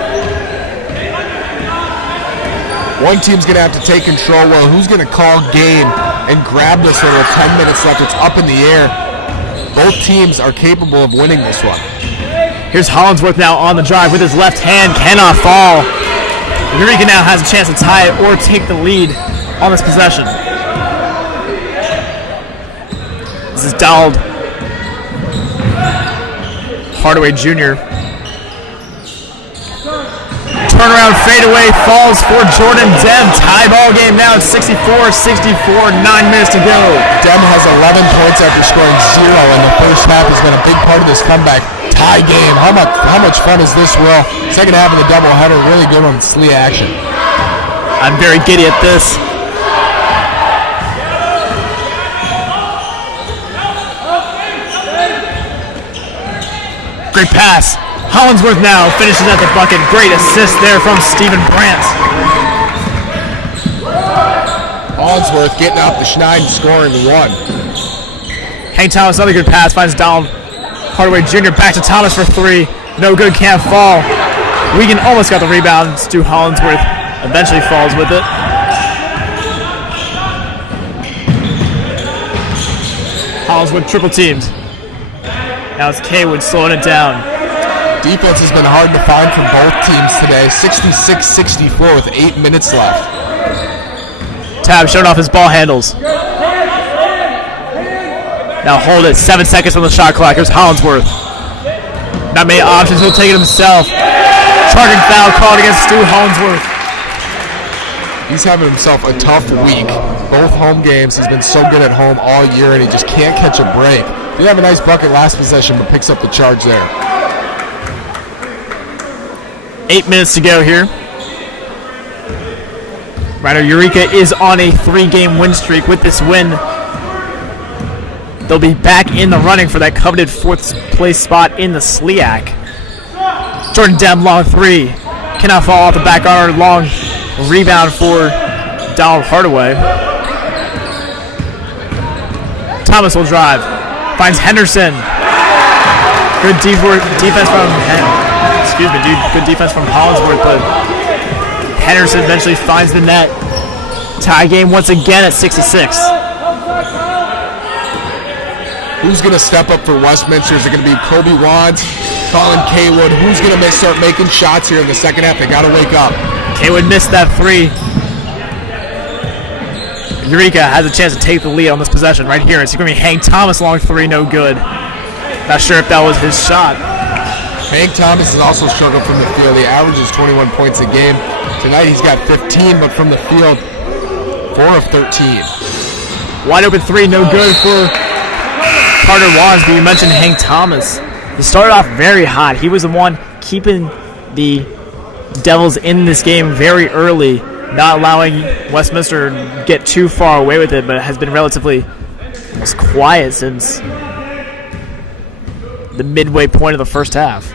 One team's going to have to take control. Well, who's going to call game and grab this one with 10 minutes left? It's up in the air. Both teams are capable of winning this one. Here's Hollingsworth now on the drive with his left hand. Cannot fall. Eureka now has a chance to tie it or take the lead on this possession. This is Donald Hardaway Jr. Turnaround fadeaway falls for Jordan Dem. Tie ball game now at 64-64, 9 minutes to go. Dem has 11 points after scoring 0 in the first half. Has been a big part of this comeback. Tie game. How much fun is this, Will? Second half of the doubleheader, really good on SLE action. I'm very giddy at this. Great pass. Hollingsworth now finishes at the bucket. Great assist there from Stephen Brandt. Hollingsworth getting off the schneid and scoring the one. Hank Thomas, another good pass, finds Donald Hardaway Jr. back to Thomas for 3. No good, can't fall. Wiegand almost got the rebound. Stu Hollingsworth eventually falls with it. Hollingsworth triple teamed. Now it's Kaywood slowing it down. Defense has been hard to find from both teams today. 66-64 with 8 minutes left. Tab showing off his ball handles. Now hold it. 7 seconds on the shot clock. Here's Hollingsworth. Not many options. He'll take it himself. Charging foul called against Stu Hollingsworth. He's having himself a tough week. Both home games. He's been so good at home all year, and he just can't catch a break. He had a nice bucket last possession, but picks up the charge there. 8 minutes to go here. Right, Eureka is on a 3-game win streak. With this win, they'll be back in the running for that coveted 4th place spot in the SLEAC. Jordan Dem, long 3. Cannot fall off the back iron. Long rebound for Donald Hardaway. Thomas will drive. Finds Henderson. Good defense from good defense from Hollingsworth, but Henderson eventually finds the net. Tie game once again at 66. Who's going to step up for Westminster? Is it going to be Kobe Wands, Colin Kaywood? Who's going to start making shots here in the second half? They got to wake up. Kaywood missed that 3. Eureka has a chance to take the lead on this possession right here. It's going to be Hank Thomas, long 3, no good. Not sure if that was his shot. Hank Thomas has also struggled from the field. He averages 21 points a game. Tonight he's got 15, but from the field, 4 of 13. Wide open 3, no good for Carter Wands, but you mentioned Hank Thomas. He started off very hot. He was the one keeping the Devils in this game very early, not allowing Westminster to get too far away with it, but it has been relatively almost quiet since the midway point of the first half.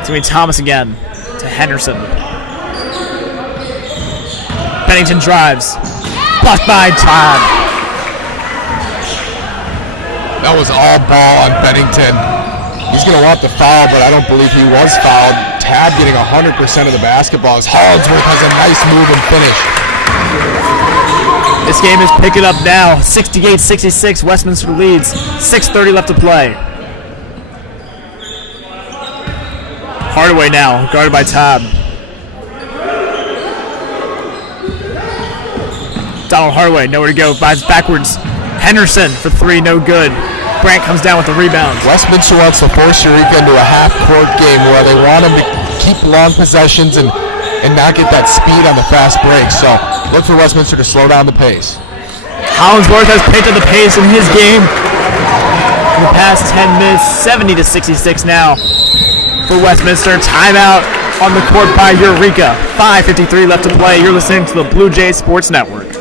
It's going to be Thomas again to Henderson. Bennington drives. Blocked by Todd. That was all ball on Bennington. He's going to want the foul, but I don't believe he was fouled. Tab getting 100% of the basketball as Hollingsworth has a nice move and finish. This game is picking up now. 68-66, Westminster leads. 6:30 left to play. Hardaway now, guarded by Tab. Donald Hardaway, nowhere to go, vibes backwards. Henderson for 3, no good. Brandt comes down with the rebound. Westminster wants to force Eureka into a half-court game where they want him to keep long possessions and not get that speed on the fast break. So look for Westminster to slow down the pace. Hollingsworth has picked up the pace in his game in the past 10 minutes. 70-66 now for Westminster. Timeout on the court by Eureka. 5:53 left to play. You're listening to the Blue Jays Sports Network.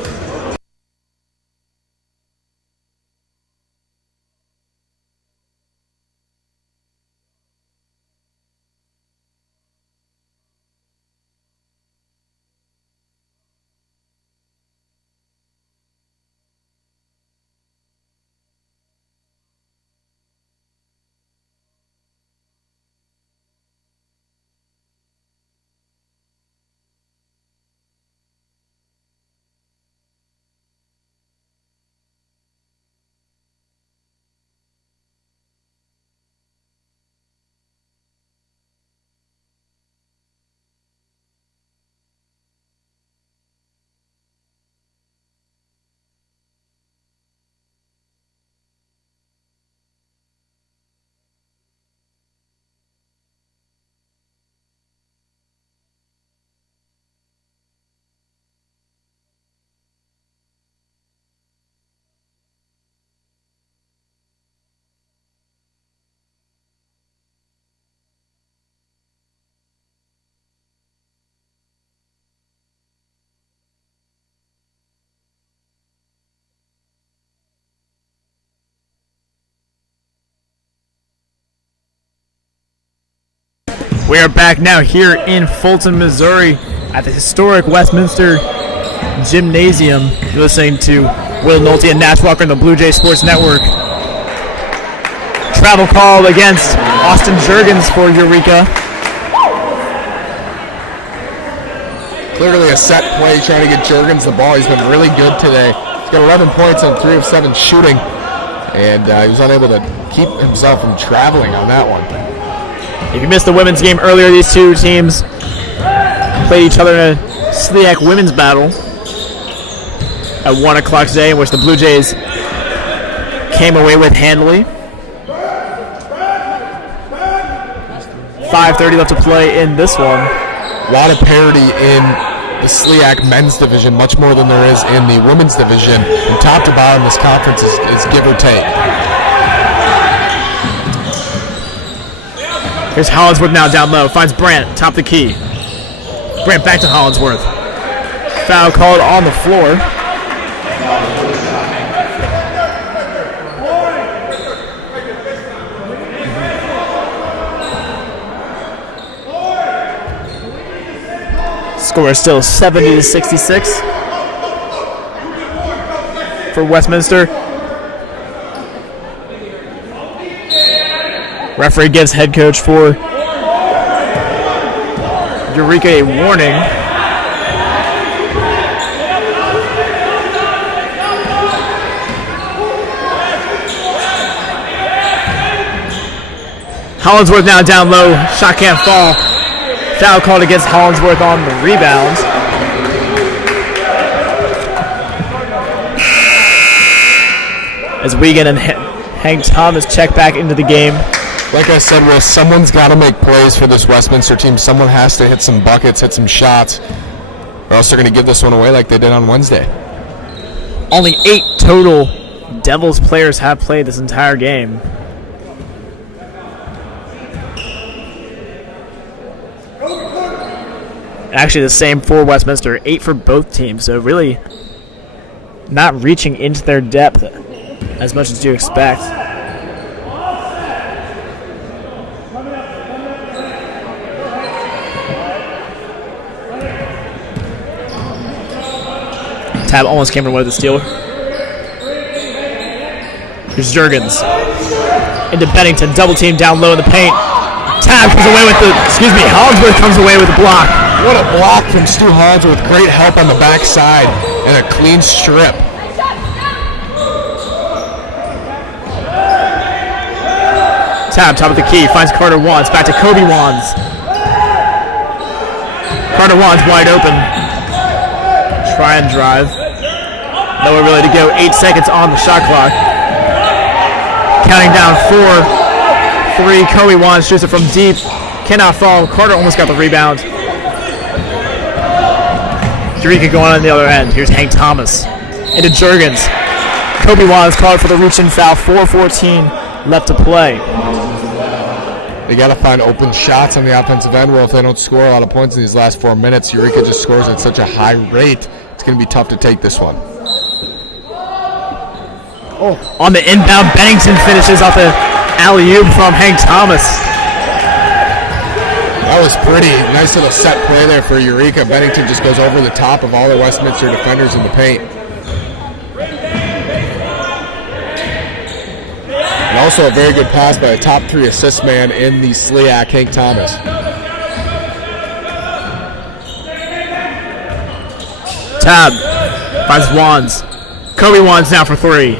We are back now here in Fulton, Missouri at the historic Westminster Gymnasium. You're listening to Will Nolte and Nash Walker on the Blue Jay Sports Network. Travel call against Austin Juergens for Eureka. Clearly a set play trying to get Juergens the ball. He's been really good today. He's got 11 points on 3 of 7 shooting, and he was unable to keep himself from traveling on that one. If you missed the women's game earlier, these two teams played each other in a SLIAC women's battle at 1 o'clock today, in which the Blue Jays came away with handily. 5:30 left to play in this one. A lot of parity in the SLIAC men's division, much more than there is in the women's division. From top to bottom, this conference is give or take. Here's Hollinsworth now down low. Finds Brandt, top the key. Brandt back to Hollinsworth. Foul called on the floor. Score is still 70-66 for Westminster. Referee gives head coach for Eureka a warning. Hollinsworth now down low. Shot can't fall. Foul called against Hollinsworth on the rebound. As Wiegand and Hank Thomas check back into the game. Like I said, Will, someone's got to make plays for this Westminster team. Someone has to hit some buckets, hit some shots, or else they're going to give this one away like they did on Wednesday. Only 8 total Devils players have played this entire game. Actually, the same for Westminster, 8 for both teams. So really not reaching into their depth as much as you expect. Tab almost came away with the steal. Here's Juergens. Into Bennington, double team down low in the paint. Tab comes away with Hollinsworth comes away with the block. What a block from Stu Hollinsworth. Great help on the backside and a clean strip. Tab, top of the key, finds Carter Wands. Back to Kobe Wands. Carter Wands wide open. Try and drive. Nowhere really to go. 8 seconds on the shot clock. Counting down 4, 3. Kobe Wands shoots it from deep. Cannot fall. Carter almost got the rebound. Eureka going on the other end. Here's Hank Thomas. Into Juergens. Kobe Wands called for the reach-in foul. 4:14 left to play. They got to find open shots on the offensive end. Well, if they don't score a lot of points in these last 4 minutes, Eureka just scores at such a high rate. It's going to be tough to take this one. Oh. On the inbound, Bennington finishes off the alley-oop from Hank Thomas. That was pretty nice little set play there for Eureka. Bennington just goes over the top of all the Westminster defenders in the paint. And also a very good pass by a top 3 assist man in the SLIAC, Hank Thomas. Tab finds Wands. Kobe Wands now for 3.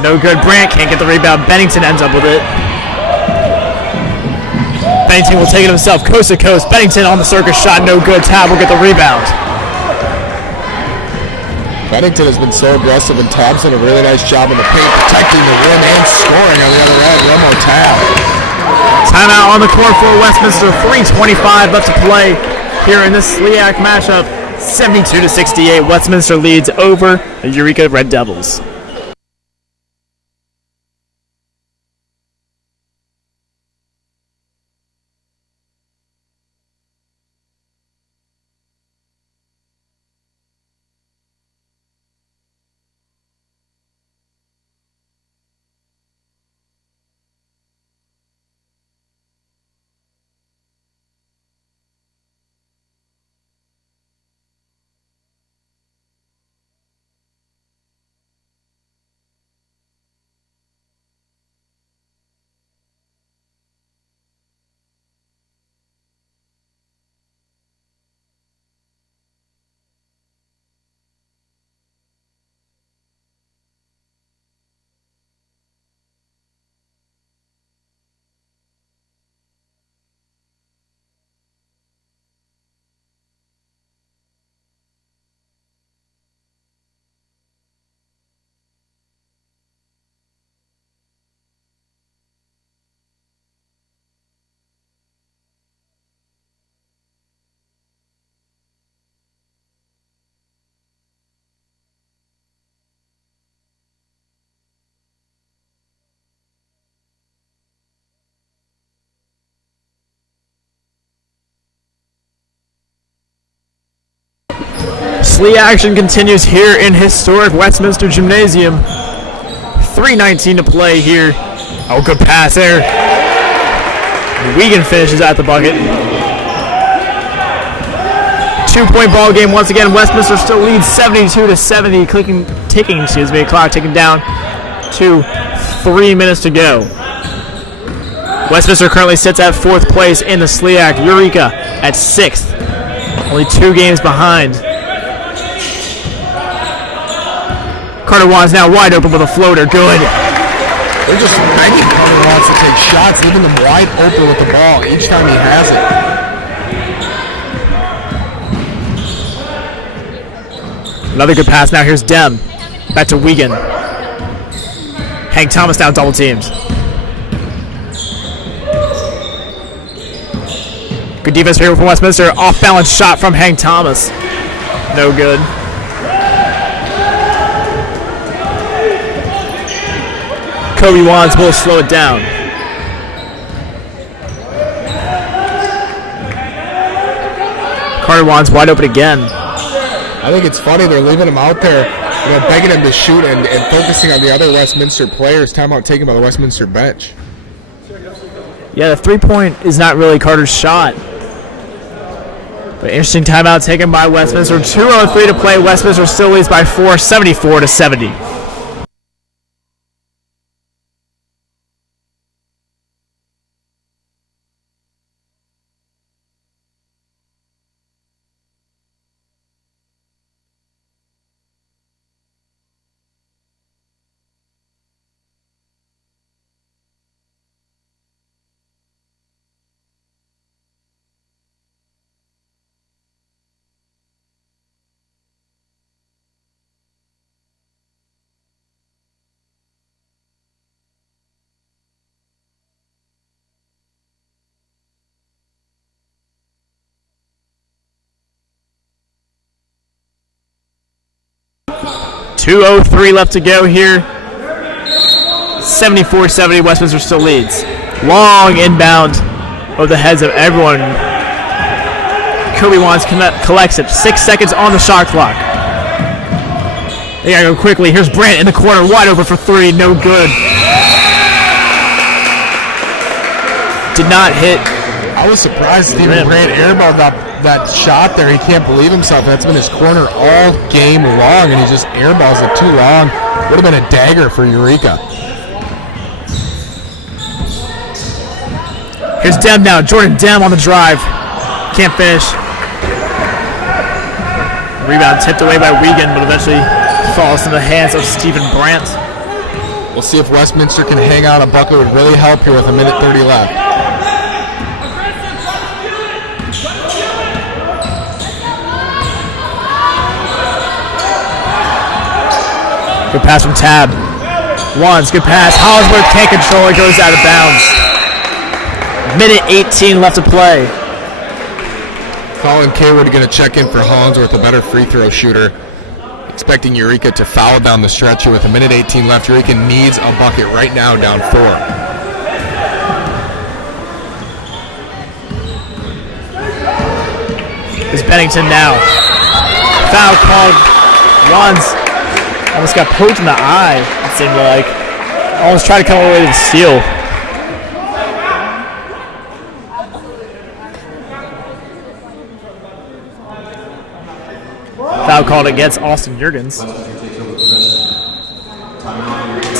No good. Brandt can't get the rebound. Bennington ends up with it. Bennington will take it himself, coast to coast. Bennington on the circus shot, no good. Tab will get the rebound. Bennington has been so aggressive, and Tab's done a really nice job in the paint, protecting the rim and scoring on the other end. One more Tab. Timeout on the court for Westminster. 3:25 left to play here in this SLIAC matchup. 72-68. Westminster leads over the Eureka Red Devils. Slee action continues here in historic Westminster Gymnasium. 3:19 to play here. Oh, good pass there. Wiegand finishes at the bucket. 2-point ball game once again. Westminster still leads 72-70. Clock ticking down to 3 minutes to go. Westminster currently sits at 4th place in the SLEAC. Eureka at 6th. Only 2 games behind. Carter Wands now wide open with a floater. Good. They're just begging Carter Wands to take shots, leaving them wide open with the ball each time he has it. Another good pass now. Here's Dem. Back to Wiegand. Hank Thomas now double teams. Good defense here from Westminster. Off balance shot from Hank Thomas. No good. Kobe Wands will slow it down. Carter Wands wide open again. I think it's funny they're leaving him out there, begging him to shoot and focusing on the other Westminster players. Timeout taken by the Westminster bench. Yeah, the 3-point is not really Carter's shot. But interesting timeout taken by Westminster. 2:03 to play. Westminster still leads by 4, 74-70. .203 left to go here. 74-70, Westminster still leads. Long inbound over the heads of everyone. Kobe Wands collects it. 6 seconds on the shot clock. They gotta go quickly. Here's Brandt in the corner, wide open for 3, no good. Did not hit. I was surprised Steven Brandt airballed that shot there. He can't believe himself. That's been his corner all game long, and he just airballs it too long. Would have been a dagger for Eureka. Here's Dem now. Jordan Dem on the drive. Can't finish. Rebound tipped away by Wiegand, but eventually falls in the hands of Steven Brandt. We'll see if Westminster can hang out. A bucket would really help here with 1:30 left. Good pass from Tab. Wands, good pass. Hollingsworth can't control it, goes out of bounds. 1:18 left to play. Colin Kayward going to check in for Hollingsworth, a better free throw shooter. Expecting Eureka to foul down the stretch here with 1:18 left. Eureka needs a bucket right now, down 4. It's Bennington now. Foul called. Wands almost got poked in the eye, it seemed like. Almost tried to come away with a steal. Foul called against Austin Jurgens.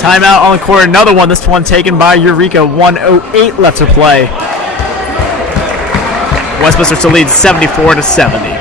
Timeout on the court, another one. This one taken by Eureka. 1:08 left to play. Westminster still leads 74-70.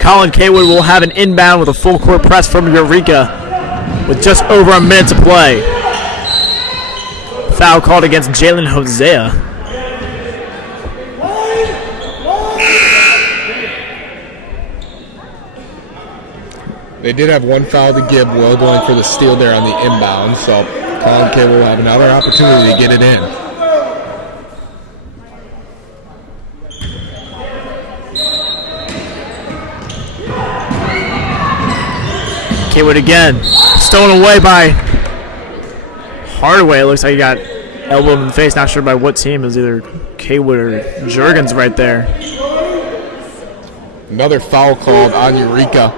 Colin Kaywood will have an inbound with a full court press from Eureka with just over a minute to play. Foul called against Jalen Hosea. They did have one foul to give. Will going for the steal there on the inbound, so Colin K will have another opportunity to get it in. Kaywood again, stolen away by Hardaway. It looks like he got elbowed in the face. Not sure by what team. It was either Kaywood or Juergens right there. Another foul called on Eureka.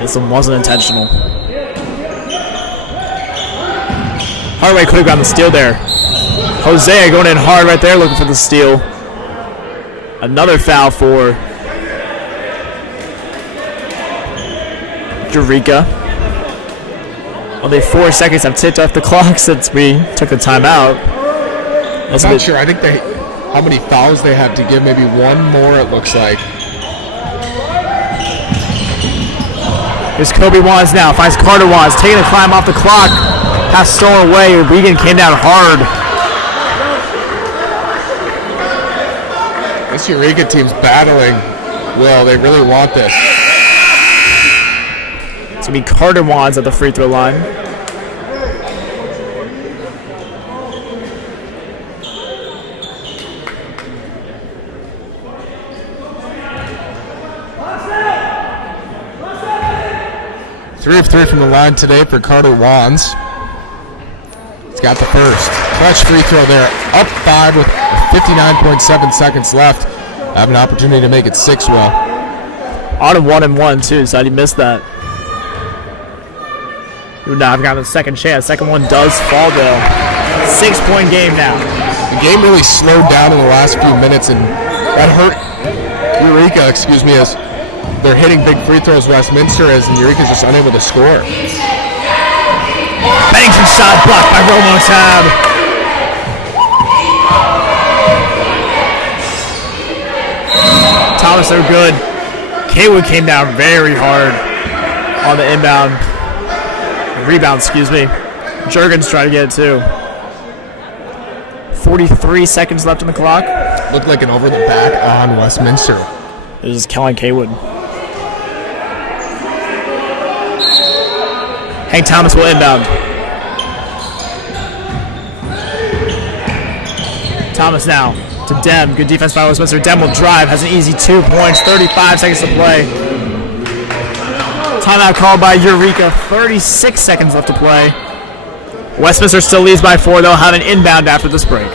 This one wasn't intentional. Hardaway could have gotten the steal there. Hosea going in hard right there, looking for the steal. Another foul for Eureka. Only 4 seconds have ticked off the clock since we took the timeout. I'm not sure. I think how many fouls they have to give. Maybe one more, it looks like. Here's Kobe Wands now. Finds Carter Wands. Taking a climb off the clock. Half stolen away. Regan came down hard. This Eureka team's battling. Will, they really want this. It's going to be Carter Wands at the free throw line. Three of three from the line today for Carter Wands. He's got the first. Clutch free throw there. Up 5 with 59.7 seconds left. Have an opportunity to make it 6, Will. On a 1-and-1 too, so he missed that. He would not have gotten a second chance. Second one does fall though. 6-point game now. The game really slowed down in the last few minutes, and that hurt Eureka, as they're hitting big free throws. Westminster is, and Eureka's just unable to score. Bennington shot blocked by Romo Tab. Thomas are good. Kaywood came down very hard on the inbound. Rebound, excuse me. Juergens tried to get it too. 43 seconds left on the clock. Looked like an over the back on Westminster. This is Colin Kaywood. Hank Thomas will inbound. Thomas now to Dem. Good defense by Westminster. Dem will drive. Has an easy 2 points. 35 seconds to play. Timeout called by Eureka. 36 seconds left to play. Westminster still leads by 4. They'll have an inbound after this break.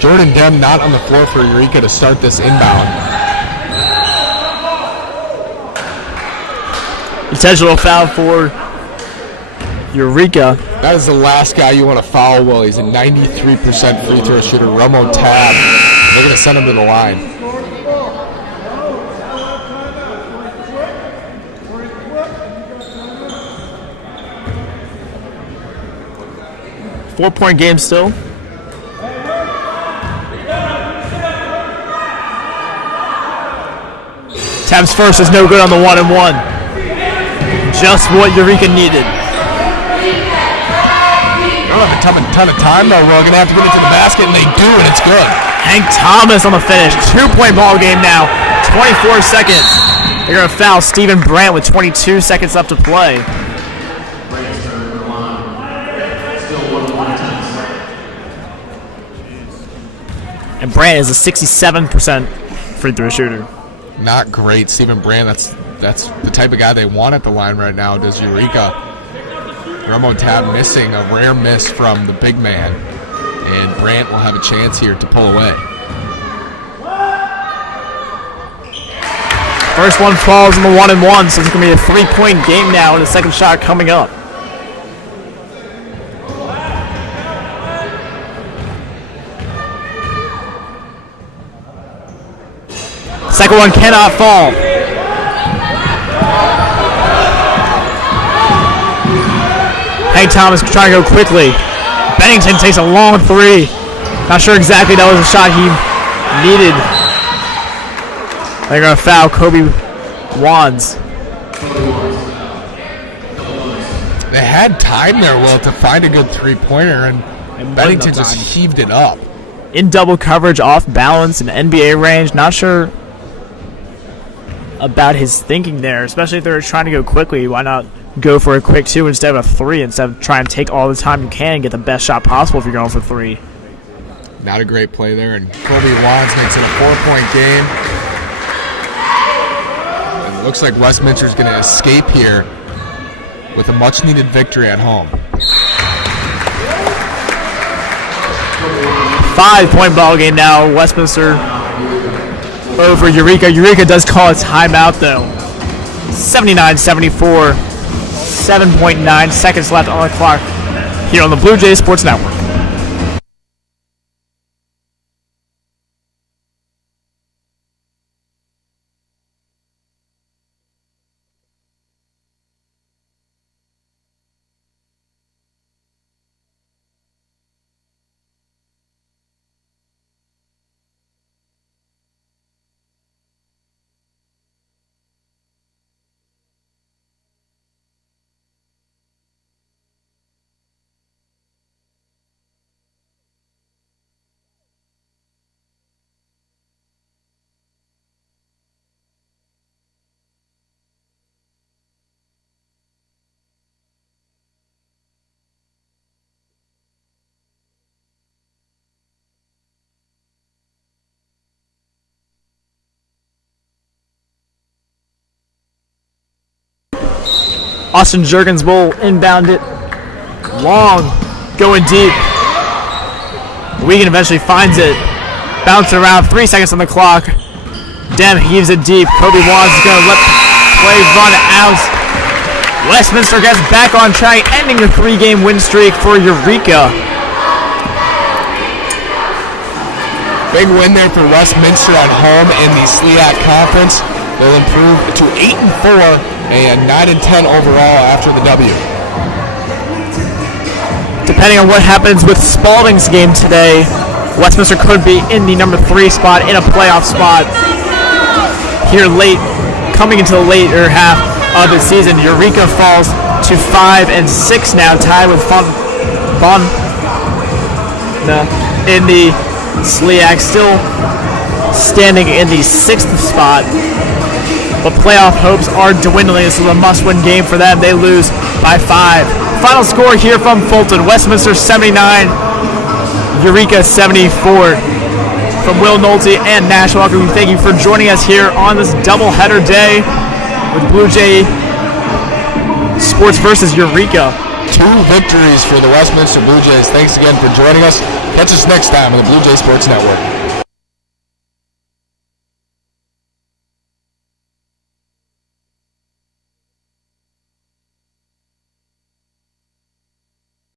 Jordan Dem not on the floor for Eureka to start this inbound. Intentional foul for Eureka. That is the last guy you want to foul, Will. He's a 93% free throw shooter. Romo Tab. They're going to send him to the line. 4-point game still. Taps first is no good on the 1-and-1. Just what Eureka needed. They don't have a ton of time though. We're going to have to get it to the basket, and they do, and it's good. Hank Thomas on the finish. 2-point ball game now. 24 seconds. They're going to foul Stephen Brandt with 22 seconds left to play. And Brandt is a 67% free throw shooter. Not great. Stephen Brandt, that's the type of guy they want at the line right now, does Eureka. Romo Tab missing a rare miss from the big man. And Brandt will have a chance here to pull away. First one falls in the 1-and-1, so it's going to be a 3-point game now and a second shot coming up. Second one cannot fall. Hank Thomas trying to go quickly. Bennington takes a long three. Not sure exactly that was a shot he needed. They're going to foul Kobe Wands. They had time there, Will, to find a good three-pointer, and Bennington just heaved it up. In double coverage, off balance, in NBA range. Not sure about his thinking there, especially if they're trying to go quickly. Why not go for a quick 2 instead of a 3, instead of trying to take all the time you can and get the best shot possible if you're going for 3. Not a great play there, and Kobe Wands makes it a 4-point game. And it looks like Westminster's going to escape here with a much-needed victory at home. 5-point ball game now. Westminster over Eureka. Eureka does call a timeout though. 79-74. 7.9 seconds left on the clock here on the Blue Jays Sports Network. Austin Juergens will inbound it. Long, going deep. Wiegand eventually finds it. Bouncing around, 3 seconds on the clock. Dem heaves it deep. Kobe Wands is going to let play run out. Westminster gets back on track, ending the 3-game win streak for Eureka. Big win there for Westminster at home in the SLIAC Conference. They'll improve to 8-4 and 9-10 overall after the W. Depending on what happens with Spalding's game today, Westminster could be in the number 3 spot, in a playoff spot here late, coming into the later half of the season. Eureka falls to 5-6 now, tied with Bon in the SLIAC, still standing in the 6th spot. But playoff hopes are dwindling. This is a must-win game for them. They lose by 5. Final score here from Fulton: Westminster 79, Eureka 74. From Will Nolte and Nash Walker, we thank you for joining us here on this doubleheader day with Blue Jay Sports versus Eureka. 2 victories for the Westminster Blue Jays. Thanks again for joining us. Catch us next time on the Blue Jay Sports Network.